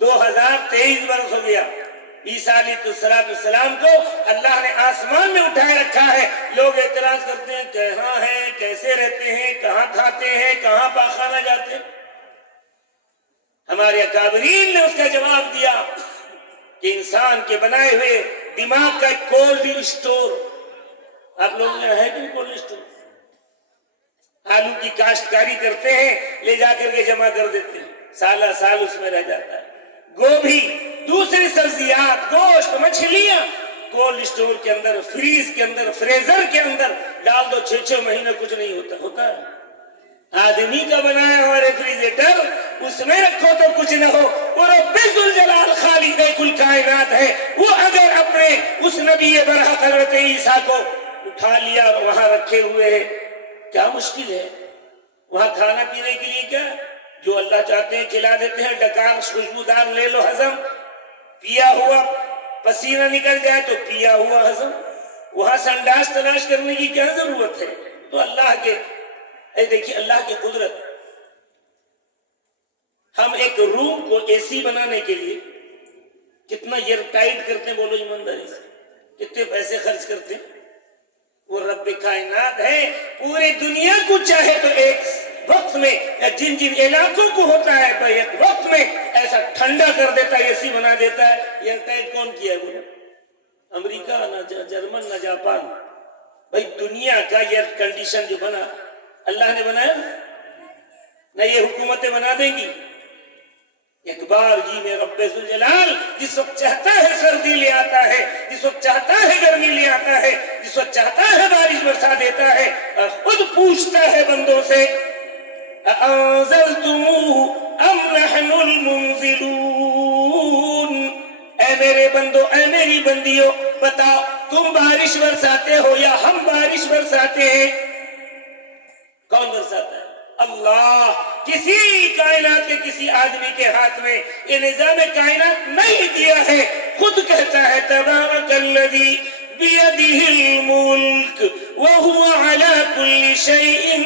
2023 برس ہو گیا۔ عیسیٰ علیہ السلام کو اللہ نے آسمان میں اٹھائے رکھا ہے۔ لوگ اعتراض کرتے ہیں کہاں ہیں، کیسے رہتے ہیں، کہاں کھاتے ہیں، کہاں پاخانہ جاتے ہیں؟ ہمارے اکابرین نے اس کا جواب دیا کہ انسان کے بنائے ہوئے دماغ کا ایک کولڈ اسٹور، آپ لوگ نے ہے کہ کولڈ اسٹور؟ آلو کی کاشتکاری کرتے ہیں، لے جا کر کے جمع کر دیتے ہیں، سالہ سال اس میں رہ جاتا ہے۔ گوبھی، دوسری سبزیات، گوشت، مچھلیاں کولڈ اسٹور کے اندر، فریز کے اندر، فریزر کے اندر ڈال دو، 6 مہینے کچھ نہیں ہوتا ہے۔ آدمی کا بنایا ہوا ریفریجریٹر اس میں رکھو تو کچھ نہ ہو۔ وہ رب ذوالجلال خالق کل کائنات ہے، وہ اگر اپنے اس نبی برحق حضرت عیسیٰ کو اٹھا لیا اور وہاں رکھے ہوئے ہے، کیا مشکل ہے؟ وہاں کھانا پینے کے لیے کیا جو اللہ چاہتے ہیں کھلا دیتے ہیں، ڈکار خوشبودار لے لو، ہضم، پیا ہوا پسینہ نکل جائے تو پیا ہوا ہضم، وہاں سنڈاس تلاش کرنے کی کیا ضرورت ہے؟ تو اللہ کے دیکھیے اللہ کی قدرت۔ ہم ایک روم کو اے سی بنانے کے لیے کتنا ایئر ٹائٹ کرتے ہیں، بولو ایمانداری سے، کتنے پیسے خرچ کرتے ہیں؟ وہ رب کائنات ہے، پورے دنیا کو چاہے تو ایک وقت میں جن علاقوں کو ہوتا ہے ایک وقت میں ایسا ٹھنڈا کر دیتا ہے، اے سی بنا دیتا ہے۔ ایئر ٹائٹ کون کیا ہے بولو؟ امریکہ، نہ جرمن، نہ جاپان۔ بھائی دنیا کا ایئر کنڈیشن جو بنا اللہ نے بنایا نہ یہ حکومتیں بنا دیں گی؟ ایک بار جی میں رب ذوالجلال جس وقت چاہتا ہے سردی لے آتا ہے، جس وقت چاہتا ہے گرمی لے آتا ہے، جس وقت چاہتا ہے بارش برسا دیتا ہے، اور خود پوچھتا ہے بندوں سے أَأَنزَلْتُمُوهُ أَمْ نَحْنُ الْمُنزِلُونَ۔ اے میرے بندو، اے میری بندیوں، بتاؤ تم بارش برساتے ہو یا ہم بارش برساتے ہیں؟ کون برساتا ہے؟ اللہ۔ کسی کائنات کے کسی آدمی کے ہاتھ میں یہ نظام کائنات نہیں دیا ہے، خود کہتا ہے تبارک الذی بیدہ الملک وہو علی کل شیء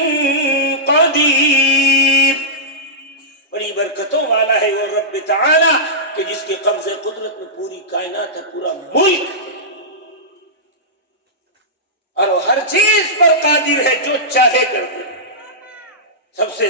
قدیر۔ بڑی برکتوں والا ہے وہ رب تعالی کہ جس کے قبض قدرت میں پوری کائنات ہے، پورا ملک، اور وہ ہر چیز پر قادر ہے، جو چاہے کر دے۔ سب سے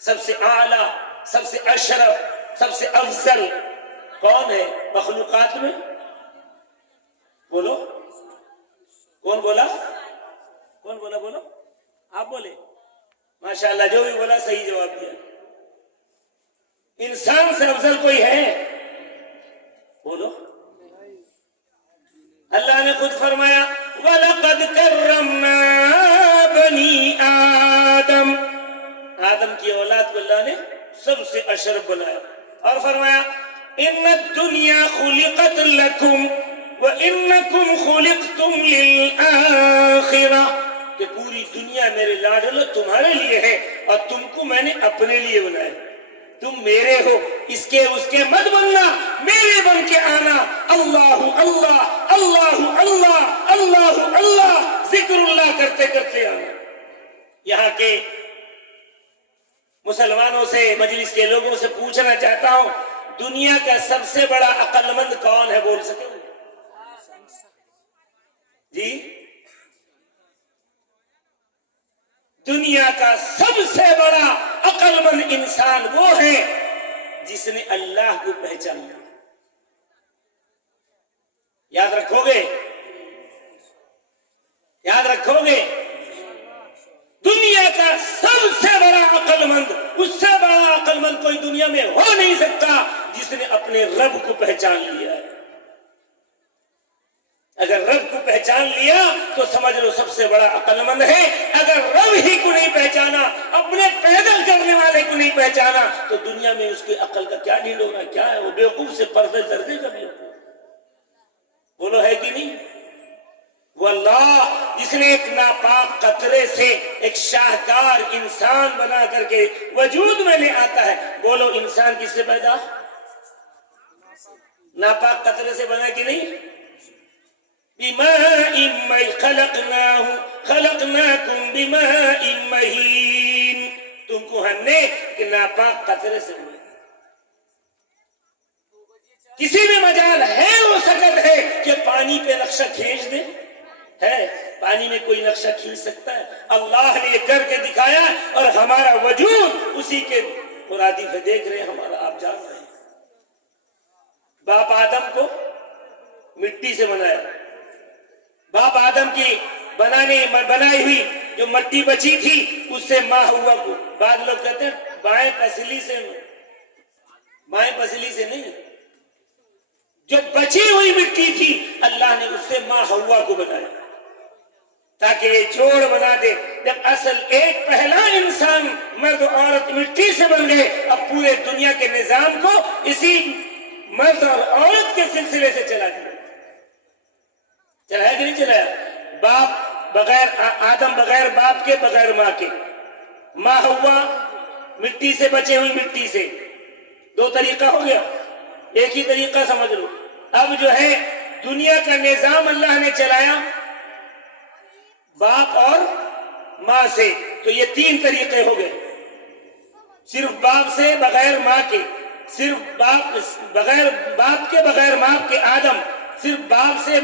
سب سے اعلیٰ, سب سے اشرف, سب سے افضل کون ہے مخلوقات میں؟ بولو, کون بولا؟ کون بولا؟ بولو, آپ بولے. ماشاءاللہ, جو بھی بولا صحیح جواب دیا. انسان سے افضل کوئی ہے؟ بولو. اللہ نے خود فرمایا وَلَقَدْ كَرَّمْنَا بَنِي آدم, آدم کی اولاد کو اللہ نے سب سے اشرف بنایا اور فرمایا إِنَّ الدُّنْيَا خُلِقَتْ لَكُمْ وَإِنَّكُمْ خُلِقْتُمْ لِلْآخِرَةِ, کہ پوری دنیا میرے لاڈلو تمہارے لیے ہے اور تم کو میں نے اپنے لیے بنایا. تم میرے ہو, اس کے اس کے مت بننا, میرے بن کے آنا. اللہ اللہ اللہ اللہ اللہ اللہ ذکر اللہ کرتے کرتے آنا. یہاں کے مسلمانوں سے, مجلس کے لوگوں سے پوچھنا چاہتا ہوں, دنیا کا سب سے بڑا عقل مند کون ہے؟ بول سکے جی؟ دنیا کا سب سے بڑا عقل مند انسان وہ ہے جس نے اللہ کو پہچانا. یاد رکھو گے؟ یاد رکھو گے؟ دنیا کا سب سے بڑا عقل مند, اس سے بڑا عقل مند کوئی دنیا میں ہو نہیں سکتا جس نے اپنے رب کو پہچان لیا ہے. اگر رب کو پہچان لیا تو سمجھ لو سب سے بڑا عقل مند ہے. اگر رب ہی کو نہیں پہچانا, اپنے پیدا کرنے والے کو نہیں پہچانا, تو دنیا میں اس کی عقل کا کیا ڈھیل ہوگا؟ کیا ہے وہ بیوقوف سے پردے دردے کا بیوقوف. بولو ہے کہ نہیں؟ وہ اللہ جس نے ایک ناپاک قطرے سے ایک شاہکار انسان بنا کر کے وجود میں لے آتا ہے. بولو انسان کس سے پیدا؟ ناپاک قطرے سے بنا کہ نہیں؟ بِمَاءٍ خَلَقْنَاكُمْ بِمَاءٍ مَّهِينٍ, تم کو ہم نے کہ ناپاک قطرے سے بنا. کسی میں مجال ہے, وہ سکت ہے کہ پانی پہ نقشہ کھینچ دے؟ ہے پانی میں کوئی نقشہ کھینچ سکتا ہے؟ اللہ نے یہ کر کے دکھایا اور ہمارا وجود اسی کے مرادف ہے. دیکھ رہے ہیں ہمارا, آپ جان رہے ہیں. باپ آدم کو مٹی سے بنایا. باپ آدم کی بنائی ہوئی جو مٹی بچی تھی اس سے ماں ہوا کو, بعض لوگ کہتے ہیں بائیں پسلی سے, بائیں پسلی سے نہیں, جو بچی ہوئی مٹی تھی اللہ نے اس سے ماں ہوا کو بنایا تاکہ یہ جوڑ بنا دے. جب اصل ایک پہلا انسان مرد و عورت مٹی سے بن گئے, اب پورے دنیا کے نظام کو اسی مرد اور عورت کے سلسلے سے چلا دیا. چلایا کہ نہیں چلایا؟ باپ بغیر آدم, بغیر باپ کے, بغیر ماں کے. ماں ہوا مٹی سے, بچے ہوئی مٹی سے. دو طریقہ ہو گیا, ایک ہی طریقہ سمجھ لو. اب جو ہے دنیا کا نظام اللہ نے چلایا باپ اور ماں سے, تو یہ تین طریقے ہو گئے. صرف باپ سے بغیر ماں کے, صرف باپ بغیر باپ کے بغیر ماں کے آدم, صرف باپ سے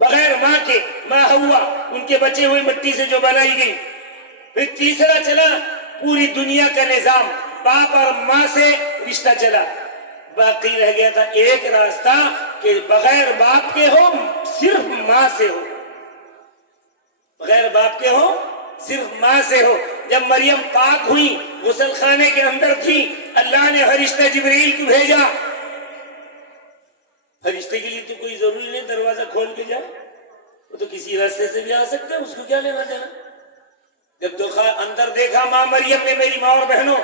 بغیر ماں کے ماں ہوا, ان کے بچے ہوئے مٹی سے جو بنائی گئی. پھر تیسرا چلا پوری دنیا کا نظام, باپ اور ماں سے رشتہ چلا. باقی رہ گیا تھا ایک راستہ کہ بغیر باپ کے ہو, صرف ماں سے ہو. بغیر باپ کے ہو, صرف ماں سے ہو. جب مریم پاک ہوئی, غسل خانے کے اندر تھی, اللہ نے فرشتہ جبرائیل کو بھیجا. فرشتے کے لیے تو کوئی ضروری نہیں دروازہ کھول کے جائے, وہ تو کسی راستے سے بھی آ سکتا ہے, اس کو کیا لینا دینا. جب اندر دیکھا ماں مریم نے, میری ماں اور بہنوں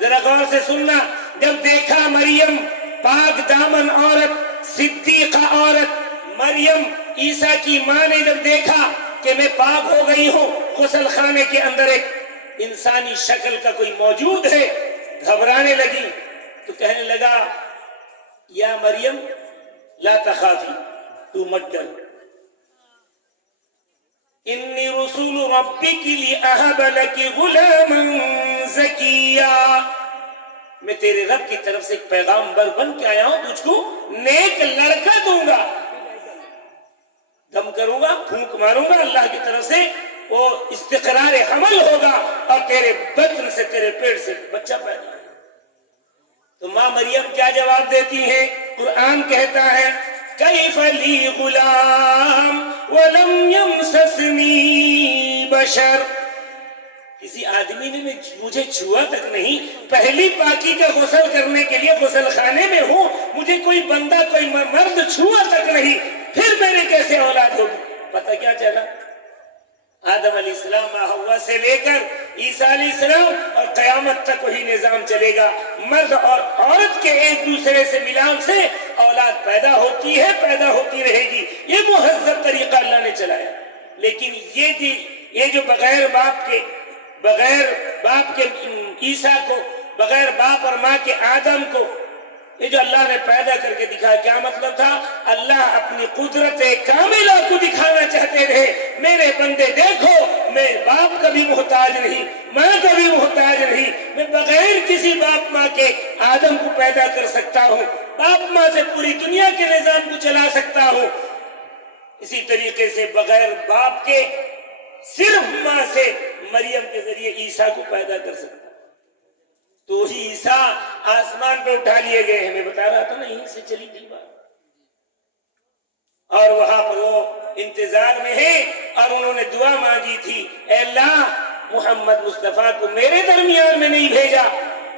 ذرا غور سے سننا, جب دیکھا مریم پاک دامن عورت, صدیقہ عورت, مریم عیسیٰ کی ماں نے جب دیکھا کہ میں پاک ہو گئی ہوں, غسل خانے کے اندر ایک انسانی شکل کا کوئی موجود ہے, گھبرانے لگی. تو کہنے لگا یا مریم لا تخافی, تو مت ڈر, انی رسول ربک لأہب لک غلاما زکیا, میں تیرے رب کی طرف سے ایک پیغامبر بن کے آیا ہوں, تجھ کو نیک لڑکا دوں گا. دم کروں گا, پھونک ماروں گا اللہ کی طرف سے, وہ استقرار حمل ہوگا اور تیرے بطن سے تیرے پیٹ سے بچہ پیدا ہوگا. تو ماں مریم کیا جواب دیتی ہے؟ قرآن کہتا ہے کیف لی غلام ولم یمسسنی بشر. کسی آدمی نے مجھے چھوا تک نہیں. پہلی پاکی کا غسل کرنے کے لیے غسل خانے میں ہوں, مجھے کوئی بندہ کوئی مرد چھوا تک نہیں, پھر میرے کیسے اولاد ہوگی؟ پتہ کیا چلا؟ آدم علیہ السلام حوا سے لے کر عیسیٰ علیہ السلام اور قیامت تک وہی نظام چلے گا. مرد اور عورت کے ایک دوسرے سے ملاپ سے اولاد پیدا ہوتی ہے, پیدا ہوتی رہے گی. یہ مہذب طریقہ اللہ نے چلایا. لیکن یہ جو بغیر باپ کے عیسیٰ کو, بغیر باپ اور ماں کے آدم کو, یہ جو اللہ نے پیدا کر کے دکھایا, کیا مطلب تھا؟ اللہ اپنی قدرت کاملہ کو دکھانا چاہتے رہے. میرے بندے دیکھو, میں باپ کا بھی محتاج نہیں, ماں کا بھی محتاج نہیں, میں بغیر کسی باپ ماں کے آدم کو پیدا کر سکتا ہوں, باپ ماں سے پوری دنیا کے نظام کو چلا سکتا ہوں. اسی طریقے سے بغیر باپ کے صرف ماں سے مریم کے ذریعے عیسیٰ کو پیدا کر سکتا. تو ہی عیسیٰ آسمان پہ اٹھا لیے گئے ہیں. میں بتا رہا تھا نا, یہیں سے چلی تھی بات. اور وہاں پر وہ انتظار میں ہیں اور انہوں نے دعا مانگی تھی, اے اللہ محمد مصطفیٰ کو میرے درمیان میں نہیں بھیجا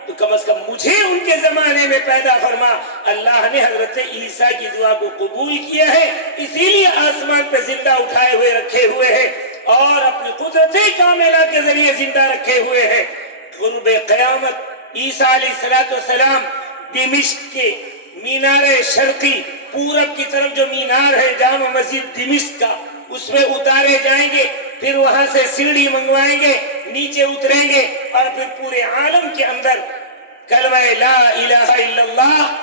تو کم از کم مجھے ان کے زمانے میں پیدا فرما. اللہ نے حضرت عیسیٰ کی دعا کو قبول کیا ہے, اسی لیے آسمان پہ زندہ اٹھائے ہوئے رکھے ہوئے ہیں اور اپنی قدرت کاملہ کے ذریعے زندہ رکھے ہوئے ہیں. قرب قیامت عیسیٰ علیہ السلام دمشق کے مینار شرقی, پورب کی طرف جو مینار ہے جامع مسجد دمشق کا, اس میں اتارے جائیں گے. پھر وہاں سے سیڑھی منگوائیں گے, نیچے اتریں گے اور پھر پورے عالم کے اندر کلمہ لا الہ الا اللہ,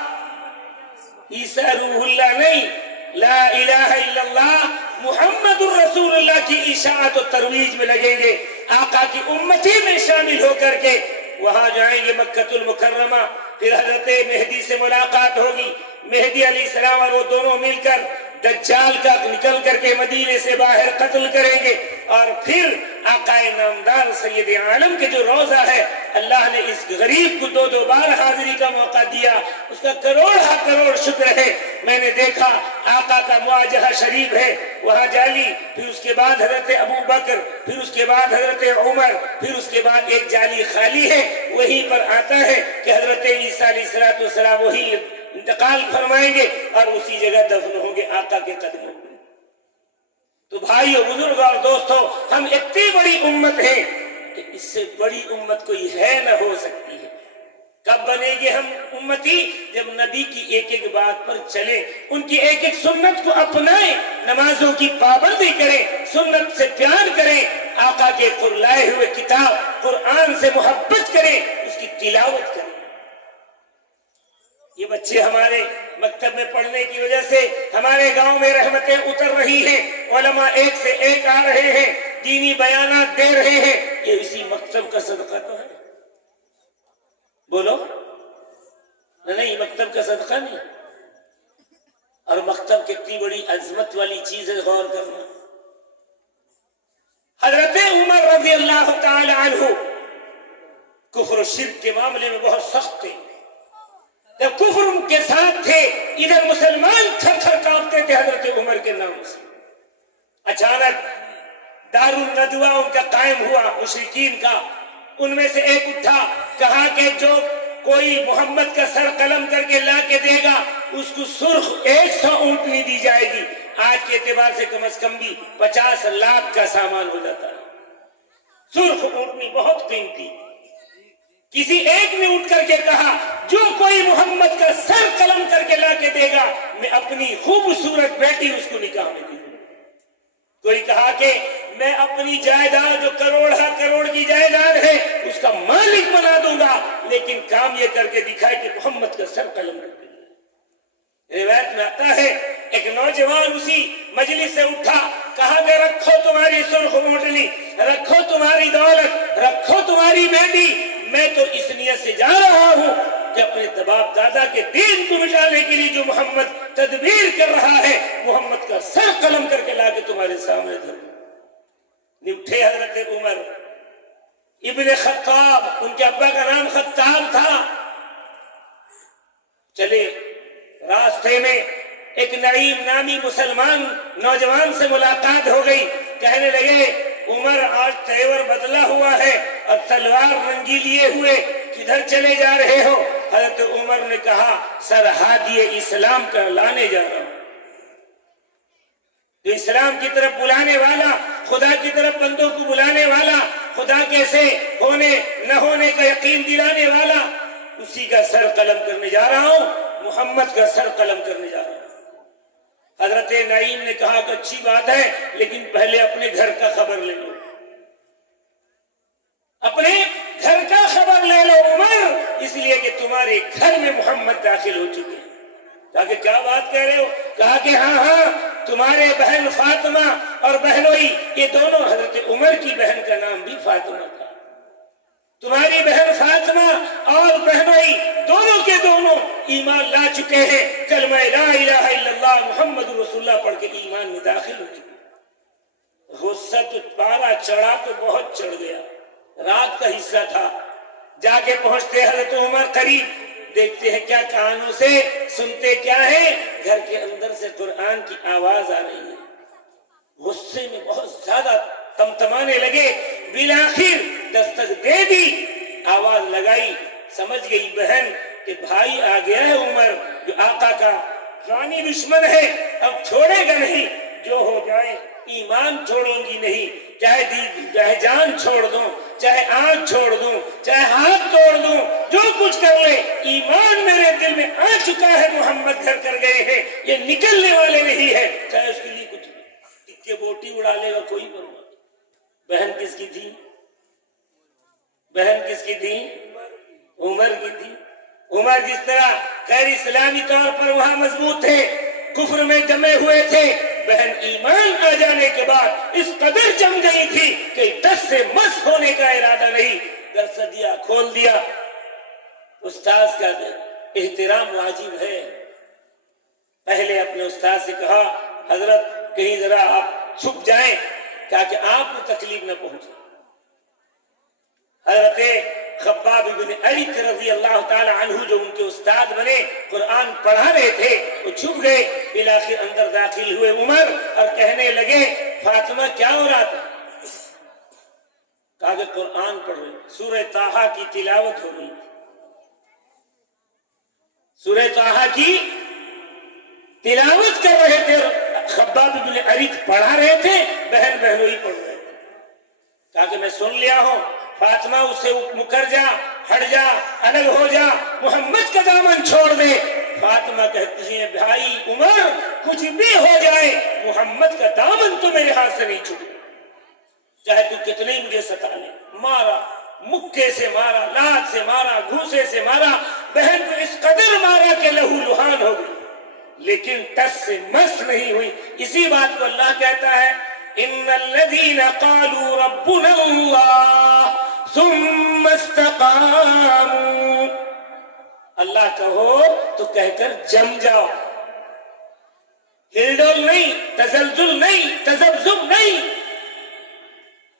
عیسیٰ روح اللہ نہیں, لا الہ الا اللہ محمد الرسول اللہ کی اشاعت و ترویج میں لگیں گے. آقا کی امتی میں شامل ہو کر کے وہاں جائیں گے مکہ المکرمہ. پھر حضرت مہدی سے ملاقات ہوگی. مہدی علیہ السلام اور وہ دونوں مل کر دجال کا نکل کر کے مدینے سے باہر قتل کریں گے. اور پھر آقا نامدار سید عالم کے جو روضہ ہے, اللہ نے اس غریب کو دو بار حاضری کا موقع دیا, اس کا کروڑ شکر ہے. میں نے دیکھا آقا کا مواجہہ شریف ہے, وہاں جالی, پھر اس کے بعد حضرت ابو بکر, پھر اس کے بعد حضرت عمر, پھر اس کے بعد ایک جالی خالی ہے. وہیں پر آتا ہے کہ حضرت عیسیٰ علیہ السلام وہی انتقال فرمائیں گے اور اسی جگہ دفن ہوں گے آقا کے قدموں میں. تو بھائیو, بزرگ اور دوستو, ہم اتنی بڑی امت ہیں کہ اس سے بڑی امت کوئی ہے نہ ہو سکتی ہے. کب بنے گے ہم امتی؟ جب نبی کی ایک ایک بات پر چلیں, ان کی ایک ایک سنت کو اپنائیں, نمازوں کی پابندی کریں, سنت سے پیار کریں, آقا کے لائے ہوئے کتاب قرآن سے محبت کریں, اس کی تلاوت کریں. یہ بچے ہمارے مکتب میں پڑھنے کی وجہ سے ہمارے گاؤں میں رحمتیں اتر رہی ہیں, علماء ایک سے ایک آ رہے ہیں, دینی بیانات دے رہے ہیں. یہ اسی مکتب کا صدقہ تو ہے. بولو نہیں, مکتب کا صدقہ نہیں. اور مکتب کتنی بڑی عظمت والی چیز ہے, غور کرنا. حضرت عمر رضی اللہ تعالی عنہ کفر و شرک کے معاملے میں بہت سخت تھے. جب کفر کے ساتھ تھے, ادھر مسلمان تھر تھر کانپتے تھے حضرت عمر کے نام سے. اچانک دار الندوہ ان کا قائم ہوا, مشرکین کا. ان میں سے ایک اٹھا, کہا کہ جو کوئی محمد کا سر قلم کر کے لا کے دے گا اس کو سرخ 100 اونٹنی دی جائے گی. آج کے اعتبار سے کم از کم بھی 50 لاکھ کا سامان ہو جاتا ہے. سرخ اونٹنی بہت قیمتی. کسی ایک نے اٹھ کر کے کہا, جو کوئی محمد کا سر قلم کر کے لا کے دے گا میں اپنی خوبصورت بیٹی اس کو نکاح میں دوں گا. کوئی کہا کہ میں اپنی جائیداد جو کروڑ کی جائیداد ہے اس کا مالک بنا دوں گا, لیکن کام یہ کر کے دکھائے کہ محمد کا سر قلم کر کے. روایت میں آتا ہے ایک نوجوان اسی مجلس سے اٹھا, کہا کہ رکھو تمہاری سرخ اونٹنی, رکھو تمہاری دولت, رکھو تمہاری بیٹی, میں تو اس نیت سے جا رہا ہوں کہ اپنے باپ دادا کے دین کو مٹانے کے لیے جو محمد تدبیر کر رہا ہے, محمد کا سر قلم کر کے لا کے تمہارے سامنے دھر. اٹھے حضرت عمر ابن خطاب، ان کے ابا کا نام خطاب تھا، چلے، راستے میں ایک نعیم نامی مسلمان نوجوان سے ملاقات ہو گئی، کہنے لگے عمر آج تیور بدلا ہوا ہے اور تلوار ننگی لیے ہوئے کدھر چلے جا رہے ہو؟ حضرت عمر نے کہا سرحادی اسلام کا لانے جا رہا ہوں، جو اسلام کی طرف بلانے والا، خدا کی طرف بندوں کو بلانے والا، خدا کیسے ہونے نہ ہونے کا یقین دلانے والا، اسی کا سر قلم کرنے جا رہا ہوں، محمد کا سر قلم کرنے جا رہا ہوں۔ حضرت نعیم نے کہا کہ اچھی بات ہے، لیکن پہلے اپنے گھر کا خبر لے لو، اپنے گھر کا خبر لے لو عمر، اس لیے کہ تمہارے گھر میں محمد داخل ہو چکے ہیں۔ کہا کہ کیا بات کہہ رہے ہو؟ کہا کہ ہاں، تمہارے بہن فاطمہ اور بہنوئی، یہ دونوں، حضرت عمر کی بہن کا نام بھی فاطمہ تھا، تمہاری بہن فاطمہ اور بہنوئی دونوں کے دونوں ایمان لا چکے ہیں، کلمہ لا الہ الا اللہ محمد رسول اللہ پڑھ کے ایمان میں داخل ہو چکے۔ غصہ تو پارا چڑھا تو بہت چڑھ گیا، رات کا حصہ تھا، جا کے پہنچتے حضرت عمر قریب، دیکھتے ہیں کیا کانوں سے سنتے کیا ہے، گھر کے اندر سے قرآن کی آواز آ رہی ہے۔ غصے میں بہت زیادہ تمتمانے لگے، بالآخر دستک دے دی، آواز لگائی، سمجھ گئی بہن کہ بھائی آ گیا ہے عمر، جو آقا کا جانی دشمن ہے، اب چھوڑے گا نہیں، جو ہو جائے، ایمان چھوڑوں گی نہیں، چاہے جان چھوڑ دوں، چاہے آنکھ چھوڑ دوں، چاہے ہاتھ توڑ دوں، جو کچھ کر لے، ایمان میرے دل میں آ چکا ہے، محمد گھر کر گئے ہیں، یہ نکلنے والے نہیں ہے، چاہے اس کے لیے کچھ ٹکے بوٹی اڑا لے گا کوئی پرواہ۔ بہن کس کی تھی؟ بہن کس کی تھی؟ عمر کی تھی۔ عمر جس طرح غیر اسلامی طور پر وہاں مضبوط تھے، کفر میں جمے ہوئے تھے، بہن ایمان آ جانے کے بعد اس قدر جم گئی تھی کہ دس سے مس ہونے کا ارادہ نہیں، درس دیا، کھول دیا۔ استاذ کا احترام واجب ہے۔ پہلے اپنے استاد سے کہا حضرت کہیں ذرا آپ چھپ جائیں تاکہ آپ کو تکلیف نہ پہنچے۔ حضرت خباب بن ارت رضی اللہ تعالی عنہ جو ان کے استاد بنے، قرآن پڑھا رہے تھے، وہ چھپ گئے، بالآخر اندر داخل ہوئے عمر اور کہنے لگے فاطمہ کیا ہو رہا تھا؟ کہا کہ قرآن پڑھ رہے، سورہ طٰہٰ کی تلاوت ہو رہی، سورہ طٰہٰ کی تلاوت کر رہے تھے، خباب بن ارت پڑھا رہے تھے، بہن بہنوئی پڑھ رہے تھے۔ کہا کہ میں سن لیا ہوں، فاطمہ اس سے مکر جا، ہٹ جا، الگ ہو جا، محمد کا دامن چھوڑ دے۔ فاطمہ کہتی ہیں بھائی عمر کچھ بھی ہو جائے، محمد کا دامن تو میرے ہاتھ سے نہیں چھوٹے، چاہے تو کتنے مجھے ستا لے۔ مارا، مکے سے مارا، لات سے مارا، گھوسے سے مارا، بہن کو اس قدر مارا کہ لہو لہان ہو گئی، لیکن ٹس سے مس نہیں ہوئی۔ اسی بات کو اللہ کہتا ہے ان الذين قالوا ربنا الله ثم استقاموا، اللہ کہو تو کہہ کر جم جاؤ، ہلڈول نہیں، تزلزل نہیں، تذبذب نہیں،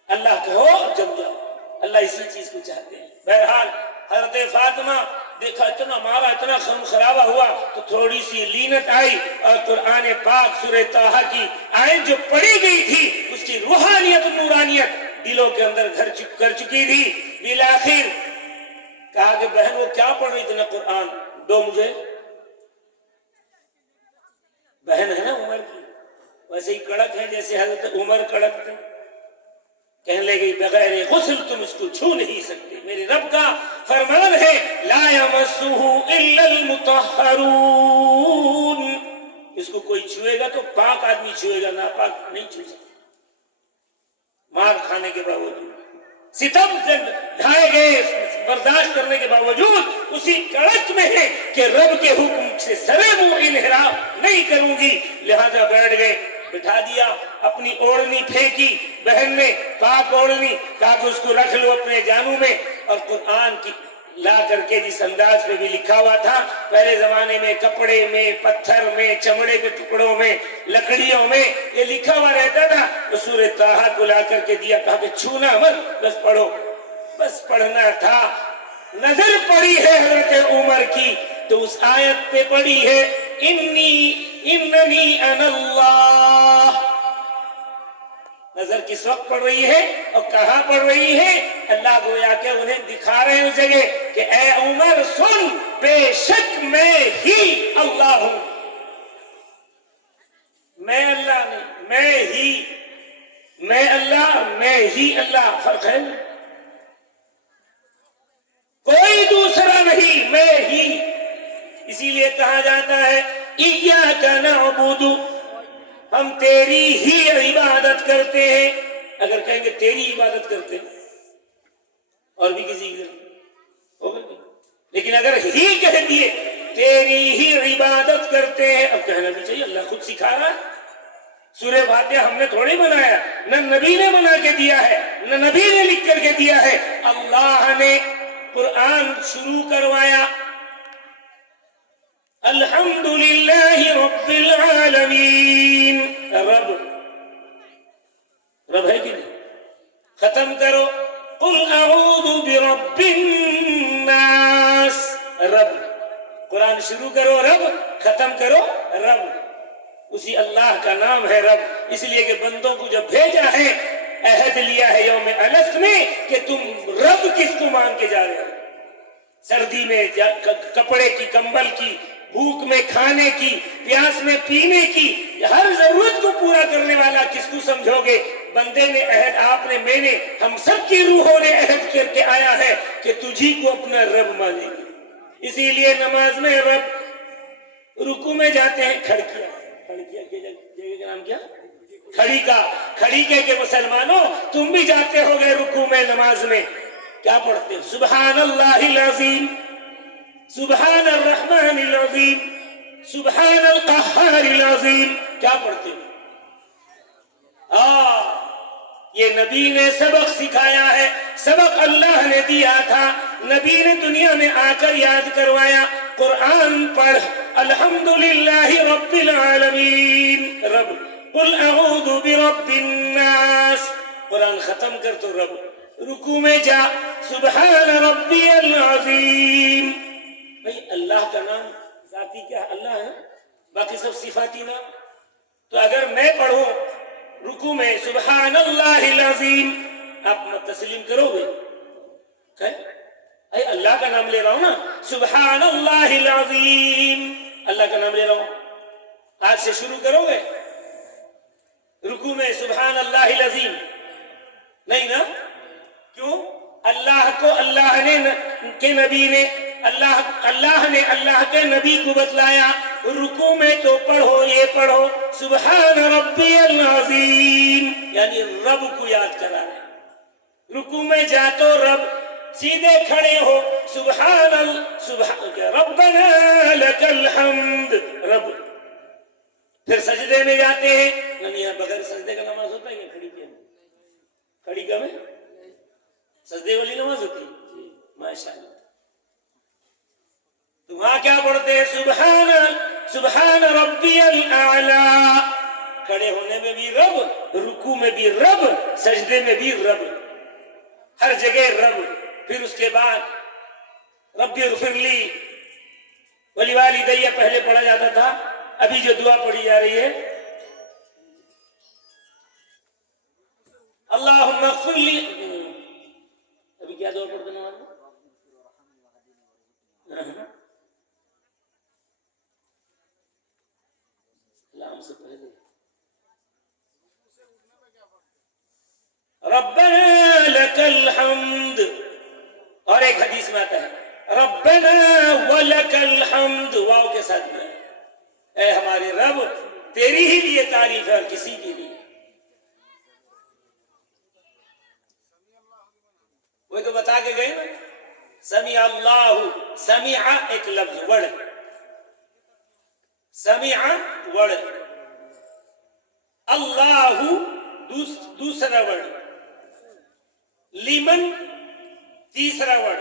اللہ کہو جم جاؤ۔ اللہ اسی چیز کو چاہتے ہیں۔ بہرحال حضرت فاطمہ دیکھا اتنا مارا، اتنا خون خرابہ ہوا تو تھوڑی سی لینت آئی اور قرآن پاک سورہ طٰہٰ کی آیت جو پڑھی گئی تھی اس کی روحانیت نورانیت دلوں کے اندر گھر کر چکی تھی۔ بالآخر کہا کہ بہن وہ کیا پڑھ رہی تھی نا قرآن، دو مجھے۔ بہن ہے نا عمر کی، ویسے ہی کڑک ہے جیسے حضرت عمر کڑک تھے۔ کہنے لگے بغیر غسل تم اس کو چھو نہیں سکتے، میرے رب کا فرمان ہے لا یمسہ الا المطہرون، اس کو کوئی چھوئے گا تو پاک آدمی چھوئے گا، ناپاک نہیں چھو سکتا۔ مار کھانے کے باوجود، ستم سے ڈھائے گئے، برداشت کرنے کے باوجود اسی کڑک میں ہے کہ رب کے حکم سے سرے منہ انحراف نہیں کروں گی، لہذا بیٹھ گئے۔ بٹھا دیا، اپنی اوڑھنی پھینکی، بہن نے پاک اوڑھنی، کہا کہ اس کو رکھ لو اپنے جانوں میں، اور قرآن کی لا کر کے جس انداز پہ بھی لکھا ہوا تھا پہلے زمانے میں کپڑے میں پتھر میں چمڑے کے ٹکڑوں میں لکڑیوں میں یہ لکھا ہوا رہتا تھا. تو سورہ طٰہٰ کو لا کر کے دیا, کہا کہ چھونا مت, بس پڑھو. بس پڑھنا تھا. نظر پڑی ہے حضرت عمر کی تو اس آیت پہ پڑی ہے اننی انا اللہ. نظر کس وقت پڑ رہی ہے اور کہاں پڑ رہی ہے؟ اللہ گویا کہ انہیں دکھا رہے ہیں اس جگہ کہ اے عمر سن, بے شک میں ہی اللہ ہوں. میں اللہ نہیں, میں ہی اللہ. فرق ہے, کوئی دوسرا نہیں, میں ہی. اسی لیے کہا جاتا ہے ایاک نعبد, ہم تیری ہی عبادت کرتے ہیں. اگر کہیں گے تیری عبادت کرتے ہیں اور بھی کسی کی ہوگا نہیں, لیکن اگر ہی کہہ دیے تیری ہی عبادت کرتے ہیں, اب کہنا بھی چاہیے اللہ خود سکھا رہا ہے. سورہ فاتحہ ہم نے تھوڑی بنایا, نہ نبی نے بنا کے دیا ہے, نہ نبی نے لکھ کر کے دیا ہے. اللہ نے قرآن شروع کروایا الحمدللہ رب العالمین. رب ہے کہ نہیں؟ ختم کرو قل اعوذ برب الناس. رب, قرآن شروع کرو رب, ختم کرو رب. اسی اللہ کا نام ہے رب. اس لیے کہ بندوں کو جب بھیجا ہے, عہد لیا ہے یوم الست میں کہ تم رب کس کو مان کے جا رہے ہو. سردی میں کپڑے کی, کمبل کی, بھوک میں کھانے کی, پیاس میں پینے کی, ہر ضرورت کو پورا کرنے والا کس کو سمجھو گے؟ بندے نے عہد, آپ نے, میں نے, ہم سب کی روحوں نے عہد کر کے آیا ہے کہ تجھی کو اپنا رب مانے گی. اسی لیے نماز میں رب, رکوع میں جاتے ہیں کھڑکیاں کے جگہ کا نام کیا؟ کھڑی کے مسلمانوں تم بھی جاتے ہو گے رکوع میں, نماز میں کیا پڑھتے ہیں؟ سبحان اللہ العظیم, سبحان الرحمن العظیم, سبحان القہار العظیم. کیا پڑھتے ہیں؟ یہ نبی نے سبق سکھایا ہے, سبق اللہ نے دیا تھا, نبی نے دنیا میں آ کر یاد کروایا. قرآن پڑھ الحمدللہ رب العالمین, رب. قل اعوذ برب الناس, قرآن ختم کر تو رب. رکوع میں جا سبحان ربی العظیم. بھئی اللہ کا نام ذاتی کیا اللہ ہے, باقی سب صفاتی نام. تو اگر میں پڑھوں رکوع میں سبحان اللہ العظیم, آپ تسلیم کرو گے؟ اے اللہ کا نام لے رہا ہوں نا, سبحان اللہ العظیم, اللہ کا نام لے رہا ہوں. آج سے شروع کرو گے رکوع میں سبحان اللہ العظیم؟ نہیں نا. کیوں؟ اللہ کو اللہ نے کے نبی نے, اللہ نے اللہ کے نبی کو بتلایا رکوع میں تو پڑھو, یہ پڑھو سبحان ربی العظیم, یعنی رب کو یاد کرا رہے. رکوع میں جا تو رب, سیدھے کھڑے ہو سبحان ربنا لک الحمد, رب. پھر سجدے میں جاتے ہیں, نہیں بغیر سجدے کا نماز ہوتا ہے کیا؟ کھڑی کا میں سجدے والی نماز ہوتی ہے, ماشاءاللہ. تو وہاں کیا پڑھتے ہیں؟ سبحان ربی الاعلی. کھڑے ہونے میں بھی رب, رکوع میں بھی رب, سجدے میں بھی رب, ہر جگہ رب. پھر اس کے بعد ربی اغفر لی ولوالدی پہلے پڑھا جاتا تھا, ابھی جو دعا پڑھی جا رہی ہے اللہم اغفر لی, ابھی کیا دعا پڑھتے ہیں؟ اللہ سے پہلے ربنا لک الحمد, اور ایک حدیث میں آتا ہے ربنا ولک الحمد, واو کے ساتھ میں, اے ہمارے رب تیری ہی لیے تعریف ہے اور کسی کے لیے. وہ تو بتا کے گئے نا, سمع اللہ, سمع ایک لفظ ورڈ, سمع ورڈ, اللہ دوسرا ورڈ, لیمن تیسرا ورڈ,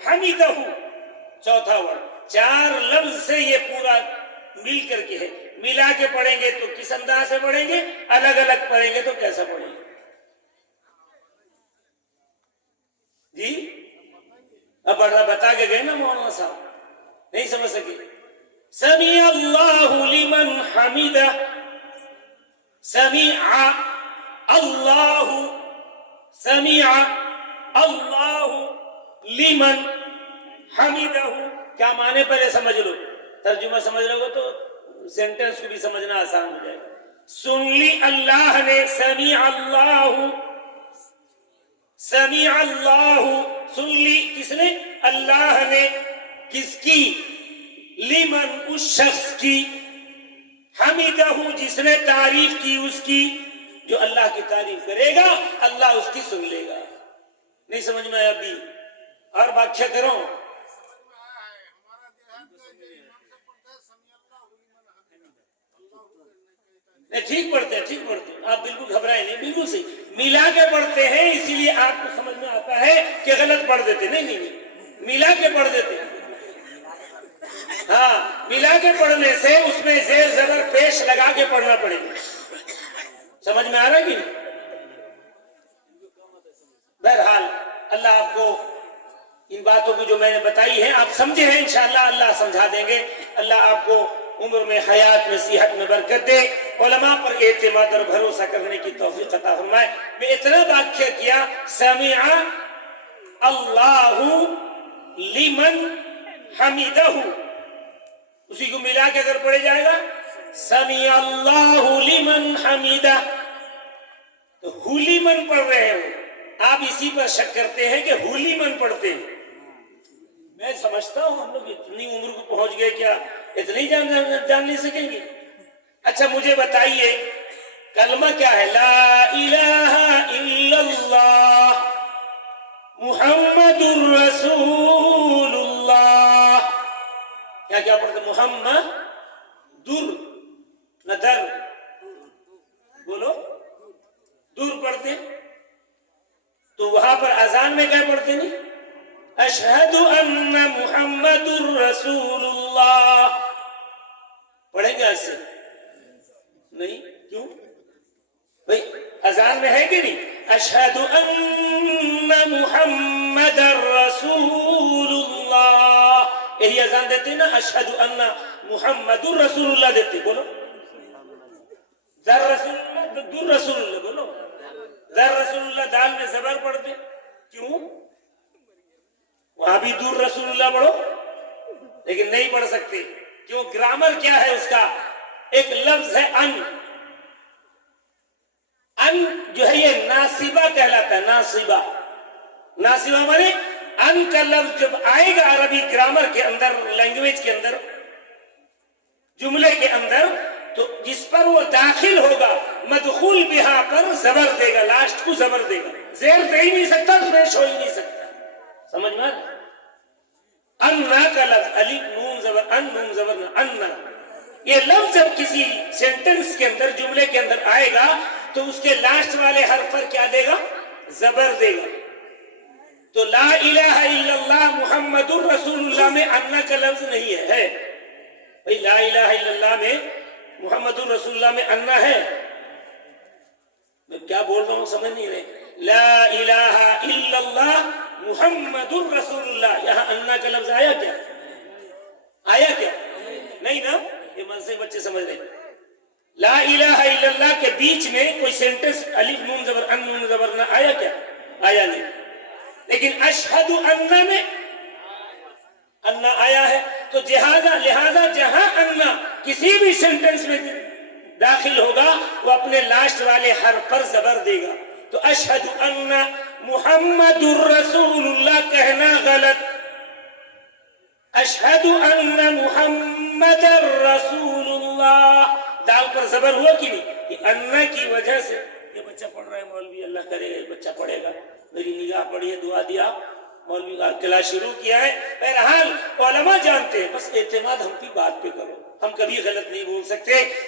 حمیدہ، چوتھا ورڈ، 4 لفظ سے یہ پورا مل کر کے ہے. ملا کے پڑھیں گے تو کس انداز سے پڑھیں گے، الگ الگ پڑھیں گے تو کیسا پڑھیں گے؟ جی اب بتا کے گئے نا مولانا صاحب، نہیں سمجھ سکے. سمیع اللہ لمن حمیدہ، سمیع اللہ، سمیع اللہ لمن حمیدہ. کیا معنی پہلے سمجھ لو، ترجمہ سمجھ لو گے تو سینٹنس کو بھی سمجھنا آسان ہو جائے گا. سن لی اللہ نے، سمیع اللہ، سمیع اللہ، سن لی کس نے؟ اللہ نے. کس کی؟ لمن، اس شخص کی، حمیدہ، جس نے تعریف کی اس کی. جو اللہ کی تعریف کرے گا اللہ اس کی سن لے گا. نہیں سمجھ میں ابھی اور واقعہ کروں. ٹھیک پڑھتے ہیں، ٹھیک پڑھتے ہیں، آپ بالکل گھبرائیں نہیں، بالکل صحیح. ملا کے پڑھتے ہیں اسی لیے آپ کو سمجھ میں آتا ہے کہ غلط پڑھ دیتے. نہیں نہیں نہیں، ملا کے پڑھ دیتے. ہاں، ملا کے پڑھنے سے اس میں زیر زبر پیش لگا کے پڑھنا پڑے گا. سمجھ میں آ رہا ہے کہ نہیں؟ بہرحال اللہ آپ کو ان باتوں کو جو میں نے بتائی ہیں آپ سمجھے ہیں، انشاءاللہ اللہ سمجھا دیں گے. اللہ آپ کو عمر میں، حیات میں، صحت میں برکت دے. علماء پر اعتماد اور بھروسہ کرنے کی توفیق عطا فرمائے. میں اتنا واقعہ کیا، سمیع اللہ لمن حمیدہ، اسی کو ملا کے اگر پڑھے جائے گا سمیع اللہ لمن حمیدہ. تو ہولیمن پڑھ رہے ہو آپ، اسی پر شک کرتے ہیں کہ ہولیمن پڑھتے ہیں. میں سمجھتا ہوں ہم لوگ اتنی عمر کو پہنچ گئے، کیا اتنی جان نہیں سکیں گے؟ اچھا مجھے بتائیے کلمہ کیا ہے؟ لا الہ الا اللہ محمد الرسول اللہ. کیا کیا پڑھتے؟ محمد در نہ در، بولو در پڑھتے. تو وہاں پر اذان میں کیا پڑھتے نہیں؟ اشہد ان محمد الرسول اللہ. پڑھیں گے ایسے؟ نہیں، کیوں بھئی؟ اذان میں ہے کہ نہیں؟ اشہد ان محمد الرسول اللہ، یہی اذان دیتے نا، اشہد ان محمد الرسول اللہ دیتے. بولو در رسول اللہ، در رسول اللہ، بولو در رسول اللہ. دال میں زبر پڑھتے، کیوں؟ وہاں بھی دور رسول اللہ پڑھو، لیکن نہیں پڑھ سکتے. کیوں؟ گرامر کیا ہے اس کا؟ ایک لفظ ہے ان. ان جو ہے یہ ناصبہ کہلاتا ہے. ناصبہ، ناصبہ مانے ان کا لفظ جب آئے گا عربی گرامر کے اندر، لینگویج کے اندر، جملے کے اندر، تو جس پر وہ داخل ہوگا مدخول بہا پر زبر دے گا، لاسٹ کو زبر دے گا. زیر دے ہی نہیں سکتا، پیش ہو ہی نہیں سکتا. سمجھ میں؟ انا کا لفظ، الف نون زبر، ان نون زبر نہ، انا. یہ لفظ جب کسی سینٹنس کے اندر، جملے کے اندر آئے گا تو اس کے لاسٹ والے حرف پر کیا دے گا؟ زبر دے گا. تو لا الہ الا اللہ محمد الرسول اللہ میں انا کا لفظ نہیں ہے. بھئی لا الہ الا اللہ میں، محمد الرسول اللہ میں انا ہے. میں کیا بول رہا ہوں سمجھ نہیں رہے. لا الہ الا اللہ محمد الرسول اللہ، یہاں انا کا لفظ آیا کیا؟ آیا کیا؟ نہیں نا. یہ من سے بچے سمجھ رہے. لا الہ الا اللہ کے بیچ میں کوئی سینٹنس الف نون زبر، ان نون زبر نہ، آیا کیا؟ آیا نہیں. لیکن اشہد انا میں انا آیا ہے. تو لہذا جہاں انا کسی بھی سینٹنس میں داخل ہوگا وہ اپنے لاسٹ والے حرف پر زبر دے گا. تو اشہد ان محمد الرسول اللہ کہنا غلط. اشہد ان محمد الرسول اللہ، دال پر زبر ہوا کہ نہیں؟ یہ انا کی وجہ سے. یہ بچہ پڑھ رہا ہے مولوی، اللہ کرے گا بچہ پڑھے گا. میری نگاہ پڑی ہے، دعا دیا، مولوی کا کلاس شروع کیا ہے. بہرحال علماء جانتے ہیں، بس اعتماد ہم کی بات پہ کرو. ہم کبھی غلط نہیں بول سکتے،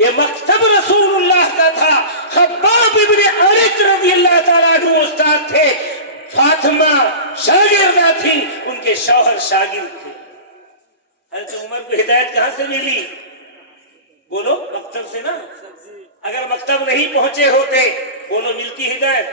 یہ مکتب رسول اللہ کا تھا. خباب ابن ارت رضی اللہ تعالیٰ عنہ استاد تھے, فاطمہ شاگردہ تھی, ان کے شوہر شاگرد تھے. حضرت عمر کو ہدایت کہاں سے ملی؟ بولو مکتب سے نا. اگر مکتب نہیں پہنچے ہوتے بولو ملتی ہدایت.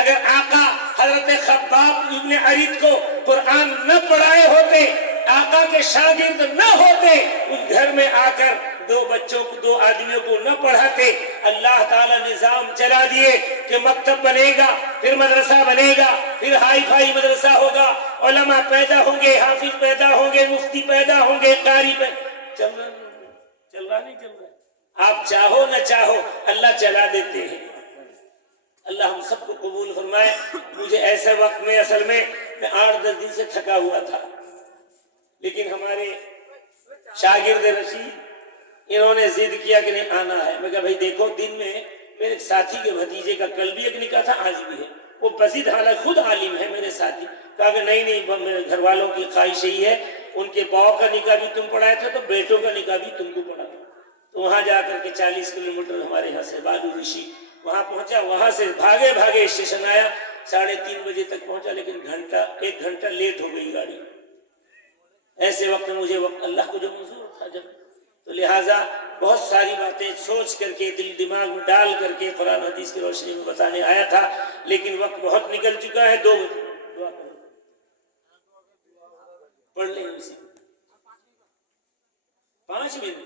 اگر آقا حضرت خباب ابن ارت کو قرآن نہ پڑھائے ہوتے, آقا کے شاگرد نہ ہوتے, اس گھر میں آ کر دو بچوں کو, دو آدمیوں کو نہ پڑھاتے, اللہ تعالیٰ نظام چلا دیے کہ مکتب بنے گا, پھر مدرسہ بنے گا, پھر ہائی فائی مدرسہ ہوگا, علماء پیدا ہوں گے, حافظ پیدا ہوں گے, مفتی پیدا ہوں گے, قاری چل رہا نہیں چل رہا. آپ چاہو نہ چاہو اللہ چلا دیتے ہیں. اللہ ہم سب کو قبول فرمائے. مجھے ایسے وقت میں اصل میں 8-10 دن سے تھکا ہوا تھا, لیکن ہمارے شاگرد رشید انہوں نے ضد کیا کہ نہیں آنا ہے. میں کہا بھائی دیکھو, دن میں میرے ایک ساتھی کے بھتیجے کا کل بھی ایک نکاح تھا, آج بھی ہے, وہ بزید حالت خود عالم ہے میرے ساتھی. کہا کہ نہیں میرے گھر والوں کی خواہش یہی ہے, ان کے باؤ کا نکاح بھی تم پڑھائے تھے تو بیٹوں کا نکاح بھی تم کو پڑھا تھا. تو وہاں جا کر کے 40 کلومیٹر ہمارے یہاں سے بالو رشی, وہاں پہنچا, وہاں سے بھاگے بھاگے اسٹیشن آیا, 3:30 بجے تک پہنچا, لیکن 1 گھنٹہ لیٹ ہو گئی گاڑی. ایسے وقت مجھے اللہ کو جو منظور تھا جب, تو لہٰذا بہت ساری باتیں سوچ کر کے دل دماغ میں ڈال کر کے قرآن حدیث کی روشنی میں بتانے آیا تھا, لیکن وقت بہت نکل چکا ہے. 2 بجے دعا پڑھ لیں اسی 5 منٹ,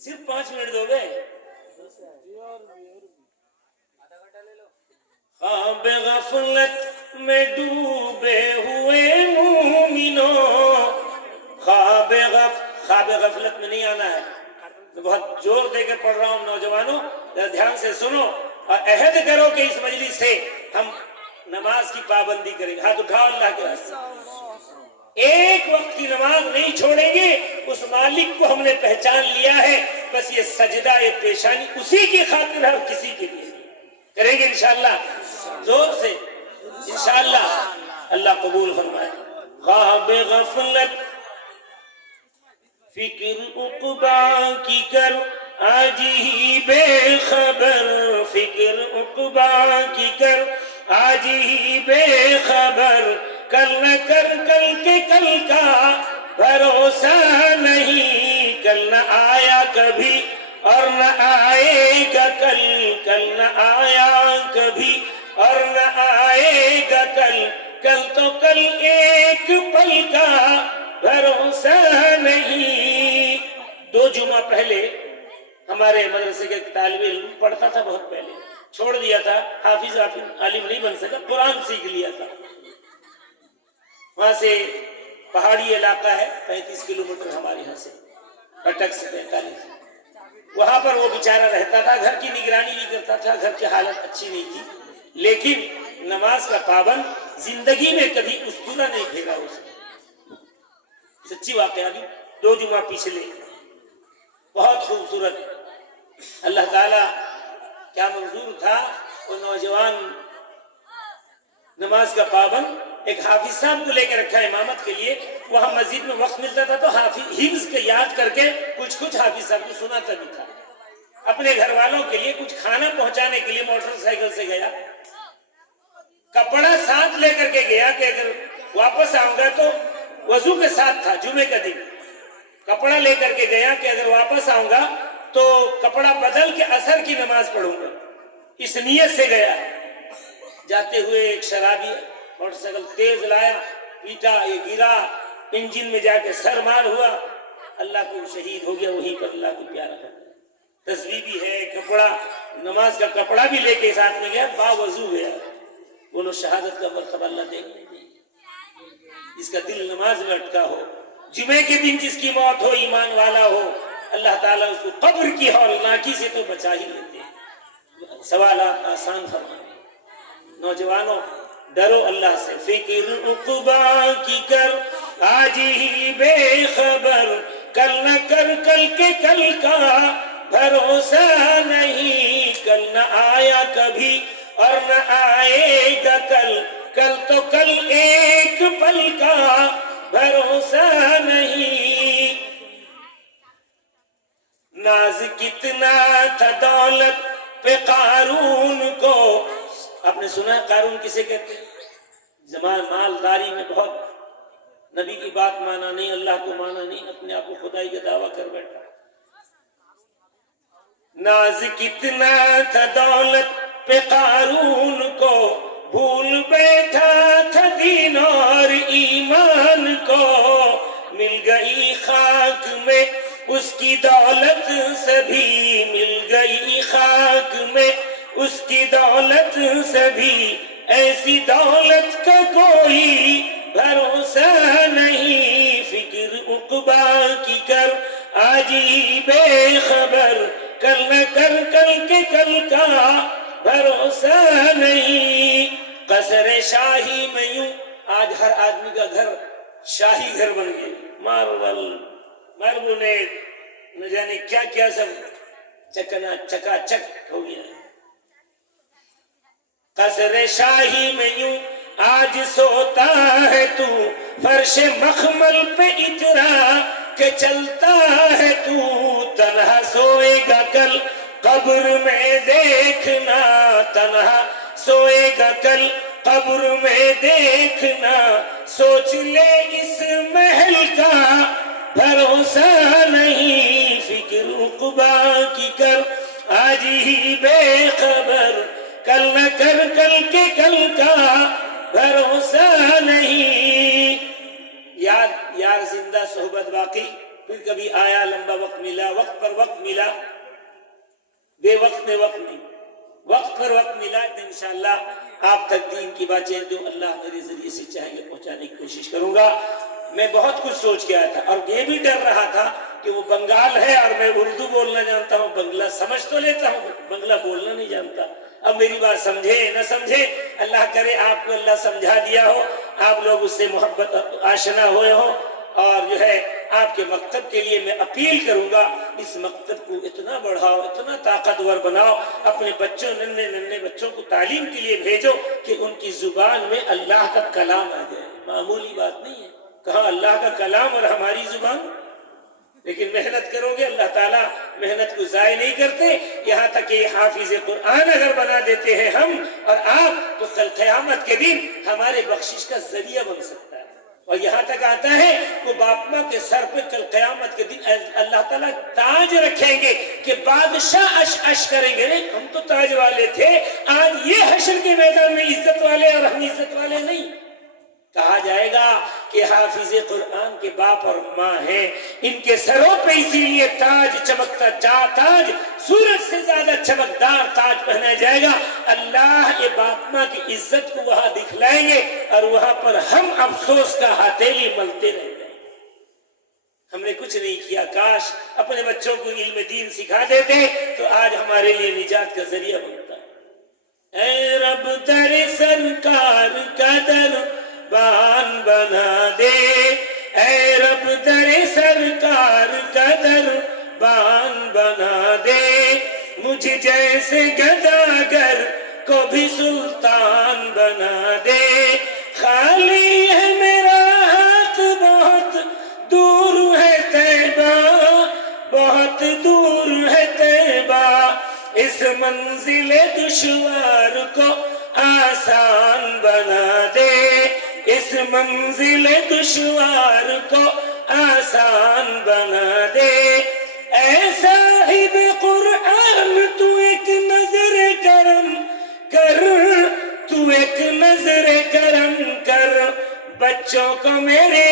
صرف 5 منٹ دو گے. خواب غفلت میں ڈوبے ہوئے مومنوں, خواب غفلت میں نہیں آنا ہے. میں بہت زور دے کر پڑھ رہا ہوں. نوجوانوں دھیان سے سنو اور عہد کرو کہ اس مجلس سے ہم نماز کی پابندی کریں گے. ہاتھ اٹھاؤ اللہ کے واسطے. ایک وقت کی نماز نہیں چھوڑیں گے. اس مالک کو ہم نے پہچان لیا ہے, بس یہ سجدہ یہ پیشانی اسی کی خاطر ہے اور کسی کے لیے کریں گے انشاءاللہ. زور سے انشاءاللہ. اللہ قبول فرمائے. خواب غفلت فکر عقبا کی کر آج ہی بے خبر, فکر عقبا کی کر آج ہی بے خبر, کل نہ کر کل کے کل کا بھروسہ نہیں, کل نہ آیا کبھی اور نہ آئے گا کل, کل نہ آیا کبھی اور نہ آئے گا کل, کل تو کل ایک پل کا بھروسہ نہیں. 2 جمعہ پہلے ہمارے مدرسے کے طالب علم پڑھتا تھا, بہت پہلے چھوڑ دیا تھا, حافظ عالم نہیں بن سکا, قرآن سیکھ لیا تھا. وہاں سے پہاڑی علاقہ ہے 35 کلومیٹر ہمارے یہاں سے, اٹک سے 45. وہاں پر وہ بیچارہ رہتا تھا, گھر کی نگرانی بھی کرتا تھا, گھر کی حالت اچھی نہیں تھی, لیکن نماز کا پابند, زندگی میں کبھی اسطورہ نہیں پھیرا اسے. سچی واقعہ بھی 2 جمعہ پچھلے بہت خوبصورت. اللہ تعالیٰ کیا منظور تھا, وہ نوجوان نماز کا پابند ایک حافظ صاحب کو لے کے رکھا امامت کے لیے. وہاں مسجد میں وقت ملتا تھا تو حفظ کے یاد کر کے کچھ حافظ صاحب کو سناتا بھی تھا. اپنے گھر والوں کے لیے کچھ کھانا پہنچانے کے لیے موٹر سائیکل سے گیا, کپڑا ساتھ لے کر کے گیا کہ اگر واپس آؤں گا تو, وضو کے ساتھ تھا, جمعے کا دن, کپڑا لے کر کے گیا کہ اگر واپس آؤں گا تو کپڑا بدل کے عصر کی نماز پڑھوں گا, اس نیت سے گیا. جاتے ہوئے ایک شرابی موٹر سائیکل تیز لایا, پیٹا, یہ گرا, انجن میں جا کے سر مار ہوا, اللہ کو شہید ہو گیا وہیں پر. اللہ کو پیارا کرتا. تسبیح بھی ہے, کپڑا, نماز کا کپڑا بھی لے کے ساتھ میں گیا, باوضو گیا. بولو شہادت کا مرتبہ اللہ دے گا. جس کا دل نماز میں اٹکا ہو, جمعے کے دن جس کی موت ہو, ایمان والا ہو, اللہ تعالیٰ اس کو قبر کی ہولناکی سے تو بچا ہی لیتے ہیں. سوالات آسان فرمائے. نوجوانوں ڈرو اللہ سے. فکر عقبا کی کر آج ہی بے خبر, کل نہ کر کل کے کل کا بھروسہ نہیں, کل نہ آیا کبھی اور نہ آئے گا کل, کل تو کل ایک پل کا بھروسہ نہیں. ناز کتنا تھا دولت پہ قارون کو. آپ نے سنا ہے قارون کسے کہتے ہیں؟ زمان مالداری میں بہت نبی کی بات مانا نہیں, اللہ کو مانا نہیں, اپنے آپ کو خدائی کا دعویٰ کر بیٹھا. ناز کتنا تھا دولت پہ قارون کو, بھول بیٹھا تھا دین اور ایمان کو. مل گئی خاک میں اس کی دولت سبھی, مل گئی خاک میں اس کی دولت سبھی. ایسی دولت کا کوئی بھروسہ نہیں, فکر عقبا کی کر آج ہی بے خبر, کل نہ کر کل کے کل کا بھروسہ نہیں. قصر شاہی میں یوں آج ہر آدمی کا گھر شاہی گھر بن گئے, ماربل ماربونیٹ نہ جانے کیا کیا سب چکنا چکا چک ہو گیا. قصر شاہی میں یوں آج سوتا ہے تو, فرش مخمل پہ اترا کہ چلتا ہے تو. تنہا سوئے گا کل قبر میں دیکھنا, تنہا سوئے گا کل قبر میں دیکھنا. سوچ لے اس محل کا بھروسہ نہیں, فکر عقبا کی کر آج ہی بے خبر, کل نہ کر کل کے کل کا بھروسہ نہیں. یار زندہ صحبت باقی, پھر کبھی آیا لمبا وقت ملا, وقت پر وقت ملا, بے وقت میں وقت نہیں, وقت پر وقت ملا. تو انشاءاللہ آپ تک دین کی باتیں جو اللہ میرے ذریعے سے چاہیں گے پہنچانے کی کوشش کروں گا. میں بہت کچھ سوچ کے آیا تھا اور یہ بھی ڈر رہا تھا کہ وہ بنگال ہے اور میں اردو بولنا جانتا ہوں, بنگلہ سمجھ تو لیتا ہوں, بنگلہ بولنا نہیں جانتا. اب میری بات سمجھے نہ سمجھے, اللہ کرے آپ کو اللہ سمجھا دیا ہو, آپ لوگ اس سے محبت آشنا ہوئے ہو. اور جو ہے آپ کے مکتب کے لیے میں اپیل کروں گا, اس مکتب کو اتنا بڑھاؤ, اتنا طاقتور بناؤ, اپنے بچوں ننھے بچوں کو تعلیم کے لیے بھیجو کہ ان کی زبان میں اللہ کا کلام آ جائے. معمولی بات نہیں ہے, کہاں اللہ کا کلام اور ہماری زبان. لیکن محنت کرو گے, اللہ تعالیٰ محنت کو ضائع نہیں کرتے. یہاں تک کہ حافظ قرآن اگر بنا دیتے ہیں ہم اور آپ, تو کل قیامت کے دن ہمارے بخشش کا ذریعہ بن سکتا ہے. اور یہاں تک آتا ہے وہ باپ ماں کے سر پہ کل قیامت کے دن اللہ تعالیٰ تاج رکھیں گے کہ بادشاہ اش کریں گے. ہم تو تاج والے تھے, آج یہ حشر کے میدان میں عزت والے اور ہم عزت والے نہیں. کہا جائے گا کہ حافظ قرآن کے باپ اور ماں ہیں, ان کے سروں پہ اسی لیے تاج چمکتا تاج, سورج سے زیادہ چمکدار تاج پہنا جائے گا. اللہ یہ باپ ماں کی عزت کو وہاں دکھلائیں گے اور وہاں پر ہم افسوس کا ہتھیلی ملتے رہ جائیں گے. ہم نے کچھ نہیں کیا, کاش اپنے بچوں کو علم دین سکھا دیتے تو آج ہمارے لیے نجات کا ذریعہ بنتا. اے رب در سرکار کا در بان بنا دے, اے رب در سرکار کا در بان بنا دے. مجھ جیسے گداگر کو بھی سلطان بنا دے. خالی ہے میرا ہاتھ, بہت دور ہے طیبہ, بہت دور ہے طیبہ. اس منزل دشوار کو آسان بنا دے, اس منزل دشوار کو آسان بنا دے. اے صاحب قرآن تو ایک نظر کرم کر, تو ایک نظر کرم کر. بچوں کو میرے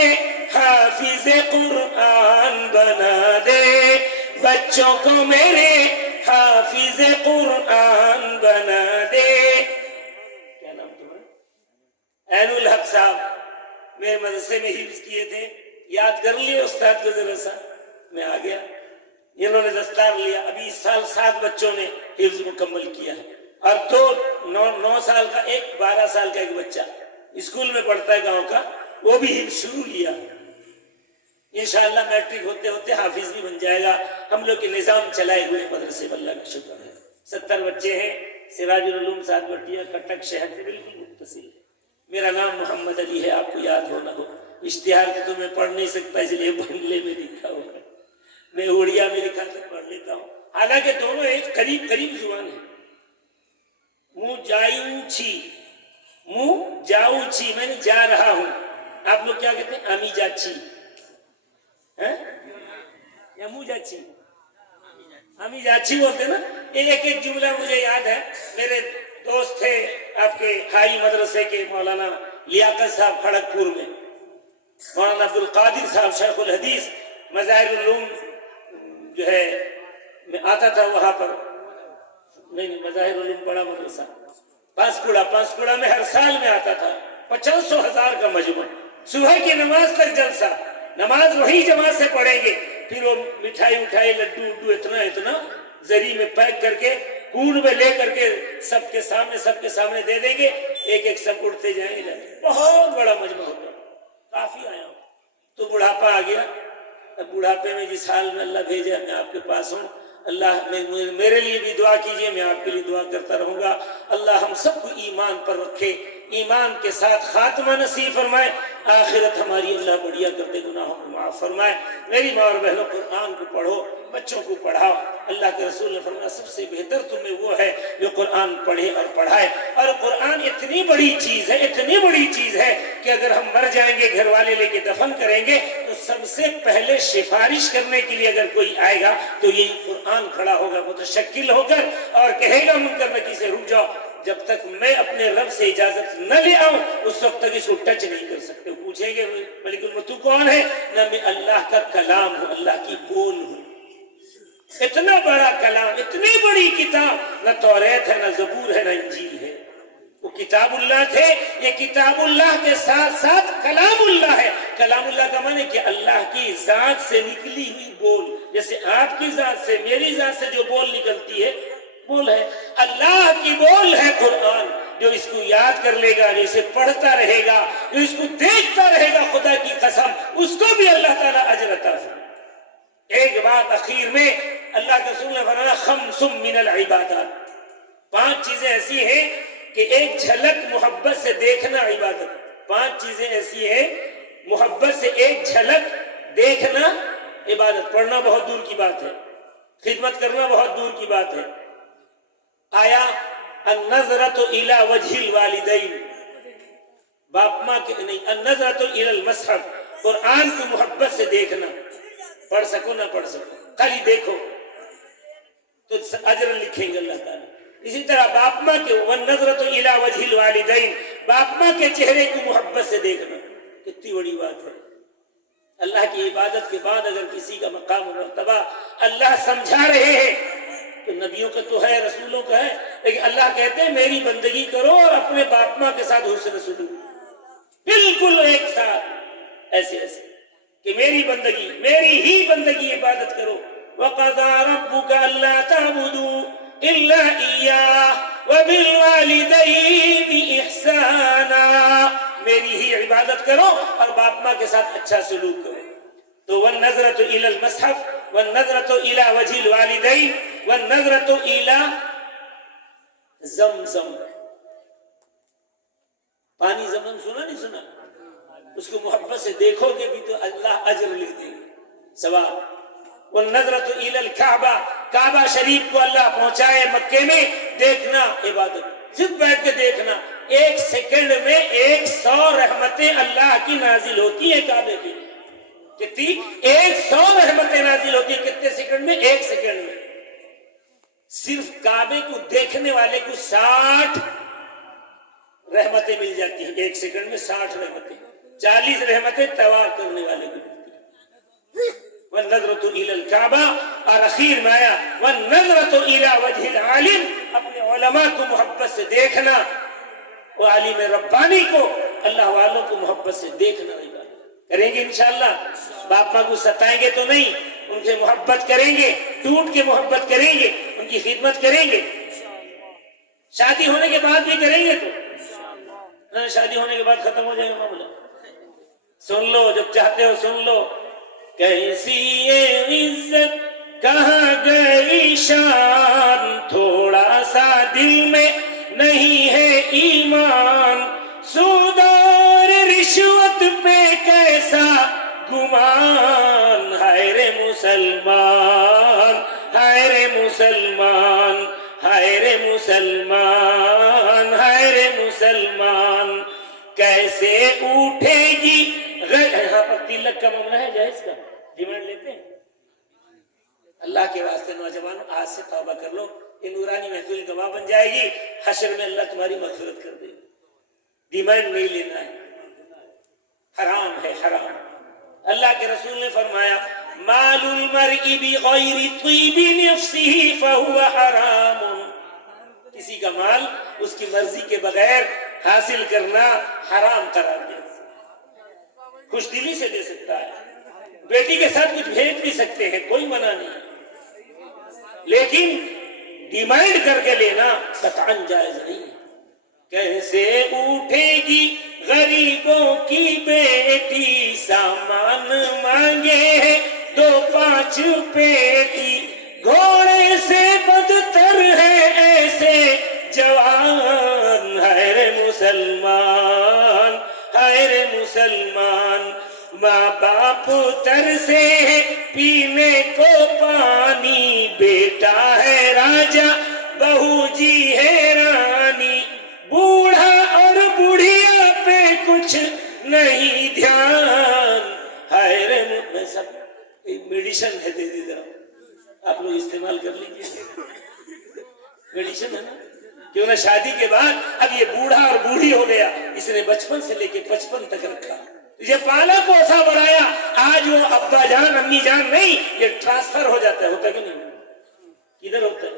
حافظ قرآن بنا دے, بچوں کو میرے حافظ قرآن بنا دے. کیا نام تمہارا؟ عین الحق صاحب میرے مدرسے میں حفظ کیے تھے, یاد کر لیے استاد کو ذرا سا. میں آ گیا, انہوں نے دستار لیا. ابھی اس سال 7 بچوں نے حفظ مکمل کیا ہے اور 9 سال کا ایک, 12 سال کا ایک بچہ اسکول میں پڑھتا ہے گاؤں کا, وہ بھی حفظ شروع کیا. انشاءاللہ میٹرک ہوتے ہوتے حافظ بھی بن جائے گا. ہم لوگ کے نظام چلائے ہوئے مدرسے پر اللہ کا شکر ہے. 70 بچے ہیں. سراج العلوم سعد بٹیا کٹک شہر سے بالکل متصل ہے. میرا نام محمد علی ہے, آپ کو یاد ہو نہ ہو. اشتہار تو میں پڑھ نہیں سکتا اس لیے بنگلے میں لکھا ہوا ہے. میں اڑیا میں لکھا تھا پڑھ لیتا ہوں، حالانکہ دونوں ایک قریب قریب زبان ہے. منہ جاؤ چھی میں جا رہا ہوں. آپ لوگ کیا کہتے ہیں؟ امی جاچی یا منہ جاچی؟ امی جاچی بولتے نا. ایک ایک جملہ مجھے یاد ہے. میرے دوست تھے آپ کے ہائی مدرسے کے مولانا لیاقت صاحب کھڑگپور میں، مولانا عبد القادر صاحب شیخ الحدیث، مظاہر العلوم جو ہے میں آتا تھا وہاں پر. نہیں مظاہر العلوم بڑا مدرسہ پانسکوڑا میں ہر سال میں آتا تھا. 500,000 کا مجمع، صبح کی نماز تک جلسہ، نماز وہی جماعت سے پڑھیں گے، پھر وہ مٹھائی لڈو اتنا زری میں پیک کر کے کون میں لے کر کے سب کے سامنے دے دیں گے. ایک ایک سب اڑتے جائیں گے. بہت بڑا مجمع ہوگا. کافی آیا ہوں تو بڑھاپا آ گیا. اب بڑھاپے میں جس حال میں اللہ بھیجا میں آپ کے پاس ہوں. اللہ میرے لیے بھی دعا کیجئے، میں آپ کے لیے دعا کرتا رہوں گا. اللہ ہم سب کو ایمان پر رکھے، ایمان کے ساتھ خاتمہ نصیب فرمائے. آخرت ہماری اللہ بڑھیا کرتے گناہوں کو معاف فرمائے. میری ماں اور بہنوں قرآن کو پڑھو، بچوں کو پڑھاؤ. اللہ کے رسول نے فرمایا سب سے بہتر تمہیں وہ ہے جو قرآن پڑھے اور پڑھائے. اور قرآن اتنی بڑی چیز ہے کہ اگر ہم مر جائیں گے، گھر والے لے کے دفن کریں گے، تو سب سے پہلے سفارش کرنے کے لیے اگر کوئی آئے گا تو یہی قرآن کھڑا ہوگا متشکل ہو کر اور کہے گا منکر نکیر سے رک جاؤ، جب تک میں اپنے رب سے اجازت نہ لے آؤں اس وقت تک اس کو ٹچ نہیں کر سکتے. پوچھیں گے ملک الموت تو کون ہے؟ نہ میں اللہ کا کلام ہوں، اللہ کی بول ہوں. اتنا بڑا کلام، اتنی بڑی کتاب، نہ توریت ہے، نہ زبور ہے، نہ انجیل ہے. وہ کتاب اللہ تھے. یہ کتاب اللہ کے ساتھ ساتھ کلام اللہ ہے. کلام اللہ کا معنی کہ اللہ کی ذات سے نکلی ہوئی بول، جیسے آپ کی ذات سے میری ذات سے جو بول نکلتی ہے بول ہے. اللہ کی بول ہے قرآن. جو اس کو یاد کر لے گا، جو اسے پڑھتا رہے گا، جو اس کو دیکھتا رہے گا، خدا کی قسم اس کو بھی اللہ تعالیٰ اجر عطا فرمائے. ایک بات اخیر میں اللہ کے رسول نے فرمایا خمس من العبادات، 5 چیزیں ایسی ہیں کہ ایک جھلک محبت سے دیکھنا عبادت. 5 چیزیں ایسی ہیں محبت سے ایک جھلک دیکھنا عبادت. پڑھنا بہت دور کی بات ہے، خدمت کرنا بہت دور کی بات ہے. آیا النظرۃ الی وجہ الوالدین، باپ ماں کے نہیں، النظرۃ الی المصحف، قرآن کو محبت سے دیکھنا. پڑھ سکو نہ پڑھ سکو، خالی دیکھو تو اجر لکھیں گے اللہ تعالیٰ. اسی طرح باپ ماں کے والنظرۃ الی وجہ الوالدین، باپ ماں کے چہرے کو محبت سے دیکھنا کتنی بڑی بات ہے. اللہ کی عبادت کے بعد اگر کسی کا مقام و مرتبہ اللہ سمجھا رہے ہیں تو نبیوں کا تو ہے، رسولوں کا ہے، لیکن اللہ کہتے ہیں میری بندگی کرو اور اپنے باپ ماں کے ساتھ حسن سلوک، بالکل ایک ساتھ ایسے کہ میری ہی بندگی عبادت کرو. وَقَضَىٰ رَبُّكَ أَلَّا تَعْبُدُوا إِلَّا إِيَّاهُ وَبِالْوَالِدَيْنِ إِحْسَانًا، میری ہی عبادت کرو اور باپ ماں کے ساتھ اچھا سلوک کرو. تو وَالنَّظْرَةُ إِلَى الْمَصْحَفِ وَالنَّظْرَةُ إِلَى وَجْهِ الْوَالِدَيْنِ وَالنَّظْرَةُ إِلَى زمزم، پانی زمزم سنا نہیں سنا؟ اس کو محبت سے دیکھو گے بھی تو اللہ اجر لکھ دیں گے، ثواب. والنظرۃ الی الکعبہ، کعبہ شریف کو اللہ پہنچائے مکے میں، دیکھنا عبادت. صرف بیٹھ کے دیکھنا، 1 سیکنڈ میں 100 رحمتیں اللہ کی نازل ہوتی ہیں کعبے پہ. کتنی؟ 100 رحمتیں نازل ہوتی ہیں. کتنے سیکنڈ میں؟ 1 سیکنڈ میں. صرف کعبے کو دیکھنے والے کو 60 رحمتیں مل جاتی ہیں. 1 سیکنڈ میں 60 رحمتیں. 40 رحمتیں طواف کرنے والے کو ملتی ہیں. والنظرۃ الی الکعبہ، اور اخیر میں آیا والنظرۃ الی وجہ العالم، اپنے علماء کو محبت سے دیکھنا، وہ عالم ربانی کو، اللہ والوں کو محبت سے دیکھنا. کریں گے انشاءاللہ. باپ ماں کو ستائیں گے تو نہیں، ان سے محبت کریں گے، ٹوٹ کے محبت کریں گے، ان کی خدمت کریں گے. شادی ہونے کے بعد بھی کریں گے تو شادی ہونے کے بعد ختم ہو جائے گا معاملہ. سن لو جب چاہتے ہو سن لو. کیسی یہ عزت کہاں گئی شان، تھوڑا سا دل میں نہیں ہے ایمان، سود اور رشوت پہ کیسا گمان، ہائے رے مسلمان. مسلمان، ہائے رے مسلمان، ہائے رے مسلمان، کیسے اٹھے گی یہاں پر تلک کا معاملہ ہے جائز کا ڈیمانڈ لیتے ہیں؟ اللہ کے واسطے نوجوانوں آج سے توبہ کر لو، یہ نورانی محفل گواہ بن جائے گی، حشر میں اللہ تمہاری مغفرت کر دے گا۔ ڈیمانڈ نہیں لینا ہے، حرام ہے حرام۔ اللہ کے رسول نے فرمایا مال المرء بغیر طیب نفسہ فہو حرام، کسی کا مال اس کی مرضی کے بغیر حاصل کرنا حرام قرار دیا۔ خوش دلی سے دے سکتا ہے، بیٹی کے ساتھ کچھ بھیج بھی سکتے ہیں، کوئی منع نہیں، لیکن ڈیمانڈ کر کے لینا قطعاً جائز نہیں ہے۔ کیسے اٹھے گی غریبوں کی بیٹی، سامان مانگے 2-5 پیٹی، گھوڑے سے بدتر ہے ایسے جوان، ہائے رے مسلمان، ہائے رے مسلمان، ماں باپ ترسے پینے کو پانی، بیٹا ہے راجا بہو جی ہے رانی، بوڑھا اور بوڑھیا پہ کچھ نہیں دھیان، ہائے رے میں سب میڈیشن ہے، دے دی ذرا آپ لوگ استعمال کر لیجیے، میڈیشن ہے نا، کیوں نہ شادی کے بعد اب یہ بوڑھا اور بوڑھی ہو گیا، اس نے بچپن سے لے کے 55 تک رکھا، یہ پالا پوسا بڑھایا، آج وہ ابا جان امی جان نہیں، یہ ٹرانسفر ہو جاتا ہے، ہوتا کہ نہیں؟ کدھر ہوتا ہے؟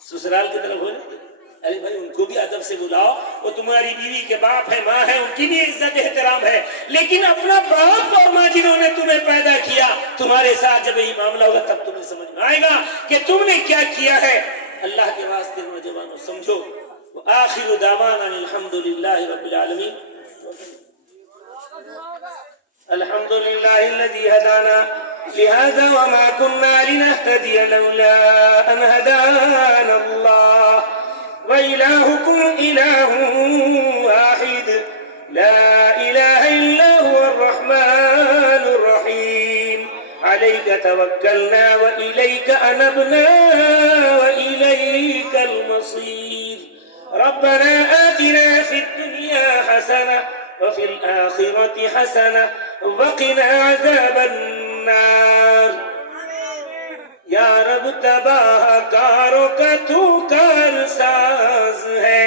سسرال کی طرف ہو جاتا ہے۔ ارے بھائی ان کو بھی ادب سے بلاؤ، وہ تمہاری بیوی کے باپ ہے، ماں ہے، ان کی بھی عزت احترام ہے، لیکن اپنا باپ اور ماں جنہوں نے تمہیں پیدا کیا، تمہارے ساتھ جب یہ معاملہ ہوگا تب تمہیں سمجھ میں آئے گا کہ تم نے کیا کیا ہے۔ اللہ کے واسطے نوجوانوں سمجھو۔ وآخر دعوانا الحمدللہ رب العالمین۔ الحمد لله الذي هدانا لهذا وما كنا لنهتدي لولا أن هدانا الله وإلهكم إله واحد لا إله إلا هو الرحمن الرحيم عليك توكلنا وإليك أنبنا وإليك المصير ربنا آتنا في الدنيا حسنة وفي الآخرة حسنة وقنا عذاب النار۔ یا رب تباہ کاروں کا تو کار ساز ہے،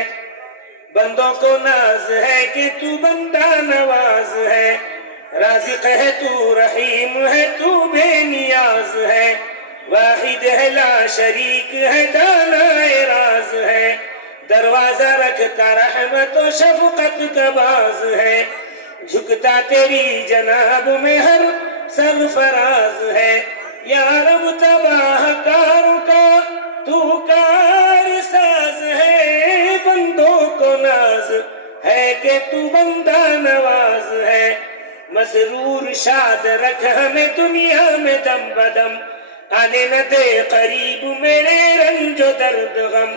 بندوں کو ناز ہے کہ تو بندہ نواز ہے، رازق ہے تو رحیم ہے تو بے نیاز ہے، واحد ہے لا شریک ہے دانائے راز ہے، دروازہ رکھتا رحمت و شفقت کا باز ہے، جھکتا تیری جناب میں ہر سرفراز ہے۔ یا رب تباہ کاروں کا تو کار ساز ہے، بندوں کو ناز ہے کہ تو بندہ نواز ہے، مسرور شاد رکھ ہمیں دنیا میں دم بدم، آنے نہ دے قریب میرے رنج و درد غم،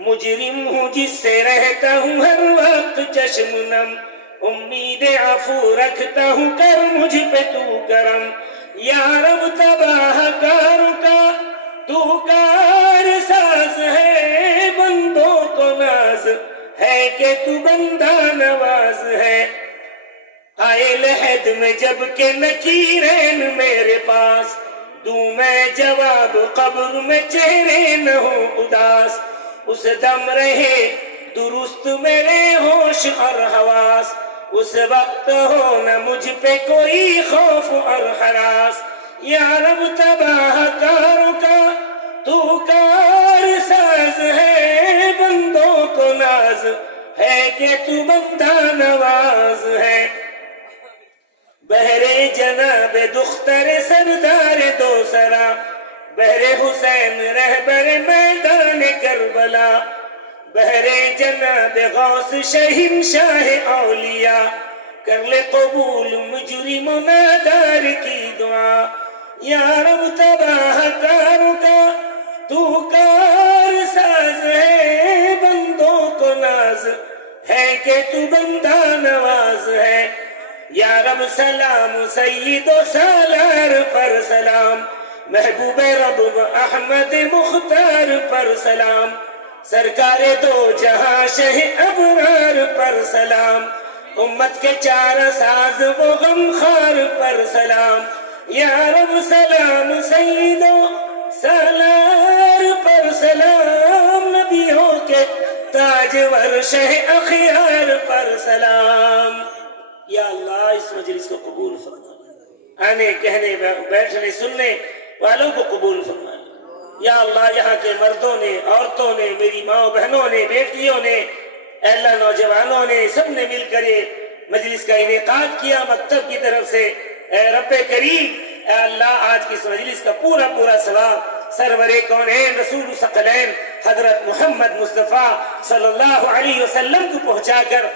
مجرم ہوں جس سے رہتا ہوں ہر وقت چشم نم، امید عفو رکھتا ہوں کر مجھ پہ تو کرم۔ یا رب تباہ کاروں کا تو کار ساز ہے، بندوں کو ناز ہے کہ تو بندہ نواز ہے، آئے لحد میں جب کہ نکیرین میرے پاس، دوں میں جواب قبر میں چہرے نہ ہوں اداس، اس دم رہے درست میرے ہوش اور حواس، اس وقت ہو نہ مجھ پہ کوئی خوف اور ہراس۔ یا رب تباہ کاروں کا تو کار ساز ہے، بندوں کو ناز ہے کہ تو بندہ نواز ہے، بہرے جناب دختر سردار دوسرا، بہرے حسین رہبر میدان کربلا، بہرے جناب غوث شہنشاہ اولیاء، کر لے قبول مجرم و نادار کی دعا۔ یا رب تباہ کاروں کا تو کار ساز ہے، بندوں کو ناز ہے کہ تو بندہ نواز ہے، یا رب سلام سید و سالار پر سلام، محبوب رب احمد مختار پر سلام، سرکار دو جہاں شہ ابرار پر سلام، امت کے چار ساز وہ غمخوار پر سلام، یا رب سلام سید و سالار پر سلام، نبیوں کے تاجور شہ اخیار پر سلام۔ یا اللہ اس مجلس کو قبول فرما، آنے کہنے بیٹھنے سننے والوں کو قبول فرما۔ یا اللہ یہاں کے مردوں نے، عورتوں نے، میری ماں بہنوں نے، بیٹیوں نے، اے اللہ نوجوانوں نے، سب نے مل کر یہ مجلس کا انعقاد کیا مکتب کی طرف سے، اے رب کریم اے اللہ آج کی اس مجلس کا پورا ثواب سرور کونین رسول ثقلین حضرت محمد مصطفیٰ صلی اللہ علیہ وسلم کو پہنچا کر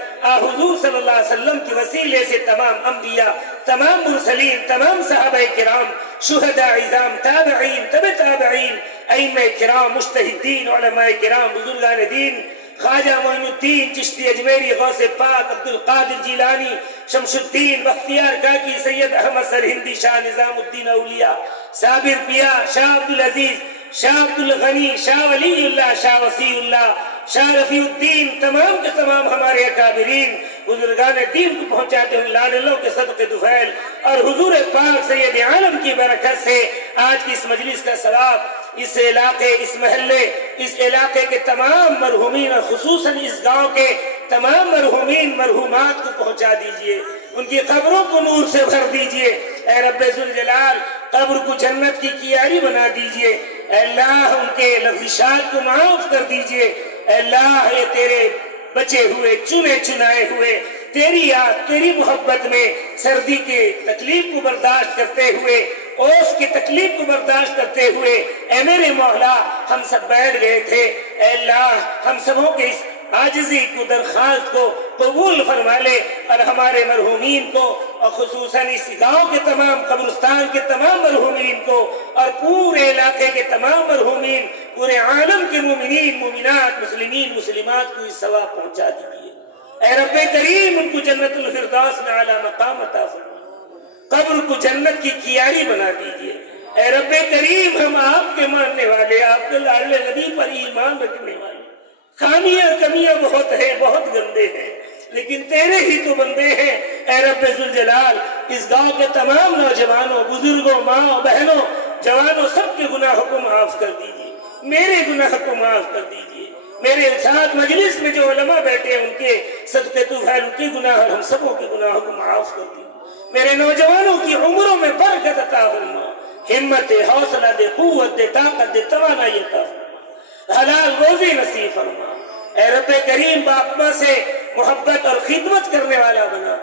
حضور صلی اللہ علیہ وسلم کے وسیلے سے تمام انبیاء، تمام مرسلین، تمام صحابہ کرام، شہداء عظام، تابعین، تبع تابعین، ائمہ کرام، مجتہدین، علماء کرام، بزرگان دین، خواجہ معین الدین چشتی اجمیری، غوث پاک، عبد القادر جیلانی، شمس الدین بختیار کاکی، سید احمد سرہندی، شاہ نظام الدین اولیاء، صابر پیا، شاہ عبدالعزیز، شاہ عبدالغنی، شاہ ولی اللہ، شاہ وسیع اللہ، شاہ رفیع الدین، تمام کے تمام ہمارے اکابرین بزرگان دین کو پہنچاتے ہیں لال اللہ کے صدقے دفعیل اور حضور پاک سید عالم کی برکت سے آج کی اس مجلس کا ثواب اس علاقے، اس محلے، اس علاقے کے تمام مرحومین اور خصوصاً اس گاؤں کے تمام مرحومین مرحومات کو پہنچا دیجئے، ان کی قبروں کو نور سے بھر دیجئے، اے رب ذوالجلال قبر کو جنت کی کیاری بنا دیجئے، اے اللہ ان کے لغزشات کو معاف کر دیجئے، اے اللہ یہ تیرے بچے ہوئے، چنے چنائے ہوئے، تیری یاد، تیری محبت میں سردی کے تکلیف کو برداشت کرتے ہوئے، اوس کی تکلیف کو برداشت کرتے ہوئے، اے میرے مولا ہم سب بیٹھ گئے تھے، اے اللہ ہم سبوں کے اس عاجزی کو درخواست کو قبول فرما لے اور ہمارے مرحومین کو اور خصوصاً اس گاؤں کے تمام قبرستان کے تمام مرحومین کو اور پورے علاقے کے تمام مرحومین، پورے عالم کے مومنین مومنات مسلمین مسلمات کو اس ثواب پہنچا دیجیے۔ اے رب کریم ان کو جنت الفردوس میں اعلیٰ مقام عطا فرما، قبر کو جنت کی کیاری بنا دیجیے۔ اے رب کریم ہم آپ کے ماننے والے، آپ کے لاڈلے نبی پر ایمان رکھنے والے، خامیاں کمیاں بہت ہیں، بہت گندے ہیں، لیکن تیرے ہی تو بندے ہیں۔ اے رب ذوالجلال اس گاؤں کے تمام نوجوانوں، بزرگوں، ماں بہنوں، جوانوں سب کے گناہوں کو معاف کر دیجیے، میرے گناہ کو معاف کر دیجیے، میرے ساتھ مجلس میں جو علماء بیٹھے ہیں ان کے صدقے طوفان ان کے گناہ اور ہم سبوں کے گناہوں کو معاف کر دیجیے۔ میرے نوجوانوں کی عمروں میں برکت عطا فرما، ہمت دے، حوصلہ دے، قوت دے، طاقت دے، توانائی عطا فرما، حلال روزی نصیب فرما۔ اے رب کریم باپ ماں سے محبت اور خدمت کرنے والا بنا،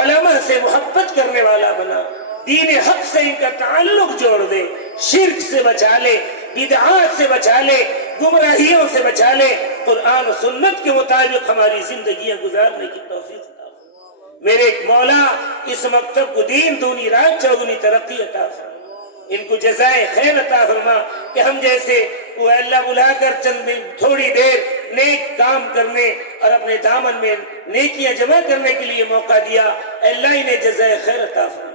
علماء سے محبت کرنے والا بنا، دین حق سے ان کا تعلق جوڑ دے، شرک سے بچا لے، بدعات سے بچا لے، گمراہیوں سے بچا لے، قرآن و سنت کے مطابق ہماری زندگیاں گزارنے کی توفیق عطا فرما۔ میرے مولا اس مکتب کو دین دونی رات چوگنی ترقی عطا فرما، ان کو جزائے خیر عطا فرما کہ ہم جیسے وہ اللہ بلا کر چند تھوڑی دیر نیک کام کرنے اور اپنے دامن میں نیکیاں جمع کرنے کے لیے موقع دیا، اللہ انہیں جزائے خیر عطا فرما۔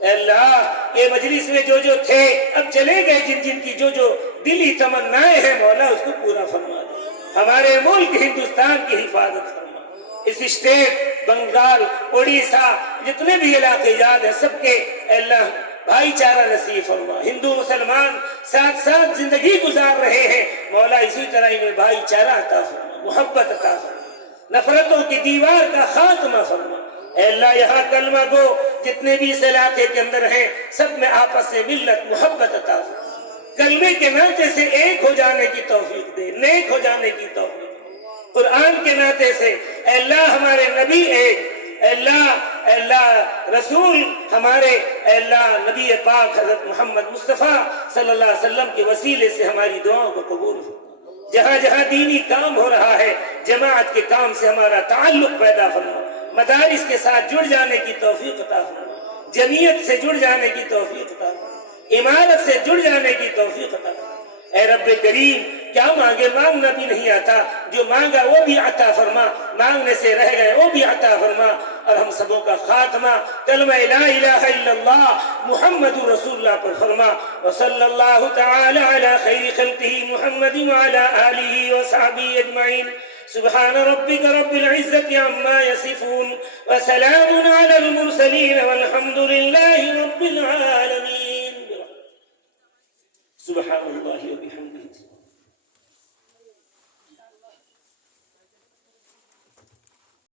اے اللہ یہ مجلس میں جو جو تھے اب چلے گئے، جن جن کی جو جو دلی تمنائیں ہیں مولا اس کو پورا فرما دے، ہمارے ملک ہندوستان کی حفاظت فرما، اس اسٹیٹ بنگال اڑیسہ جتنے بھی علاقے یاد ہیں سب کے اللہ بھائی چارہ نصیب فرما، ہندو مسلمان ساتھ ساتھ زندگی گزار رہے ہیں مولا اسی طرح انہیں بھائی چارہ عطا فرما، محبت عطا فرما، نفرتوں کی دیوار کا خاتمہ فرما۔ اے اللہ یہاں کلمہ گو جتنے بھی اس علاقے کے اندر ہیں سب میں آپس میں ملت محبت عطا فرما، کلمے کے ناطے سے ایک ہو جانے کی توفیق دے، نیک ہو جانے کی توفیق دے، قرآن کے ناطے سے اے اللہ ہمارے نبی ایک، اے اللہ رسول ہمارے، اے اللہ نبی پاک حضرت محمد مصطفیٰ صلی اللہ علیہ وسلم کے وسیلے سے ہماری دعاؤں کو قبول فرما، جہاں جہاں دینی کام ہو رہا ہے جماعت کے کام سے ہمارا تعلق پیدا فرما، مدارس کے ساتھ جڑ جانے کی توفیق عطا فرما، جمعیت سے جڑ جانے کی توفیق عطا فرما، عمارت سے جڑ جانے کی توفیق عطا فرما۔ اے رب کریم کیا مانگے، مانگنا بھی نہیں آتا، جو مانگا وہ بھی عطا فرما، مانگنے سے رہ گئے وہ بھی عطا فرما، اور ہم سبوں کا خاتمہ کلمہ لا الہ الا اللہ محمد رسول اللہ پر فرما، وصلی اللہ تعالی علی خیر خلقہ محمد وعلی آلہ وصحبہ اجمعین، سبحان ربک رب العزة عما یصفون وسلام علی المرسلین والحمد للہ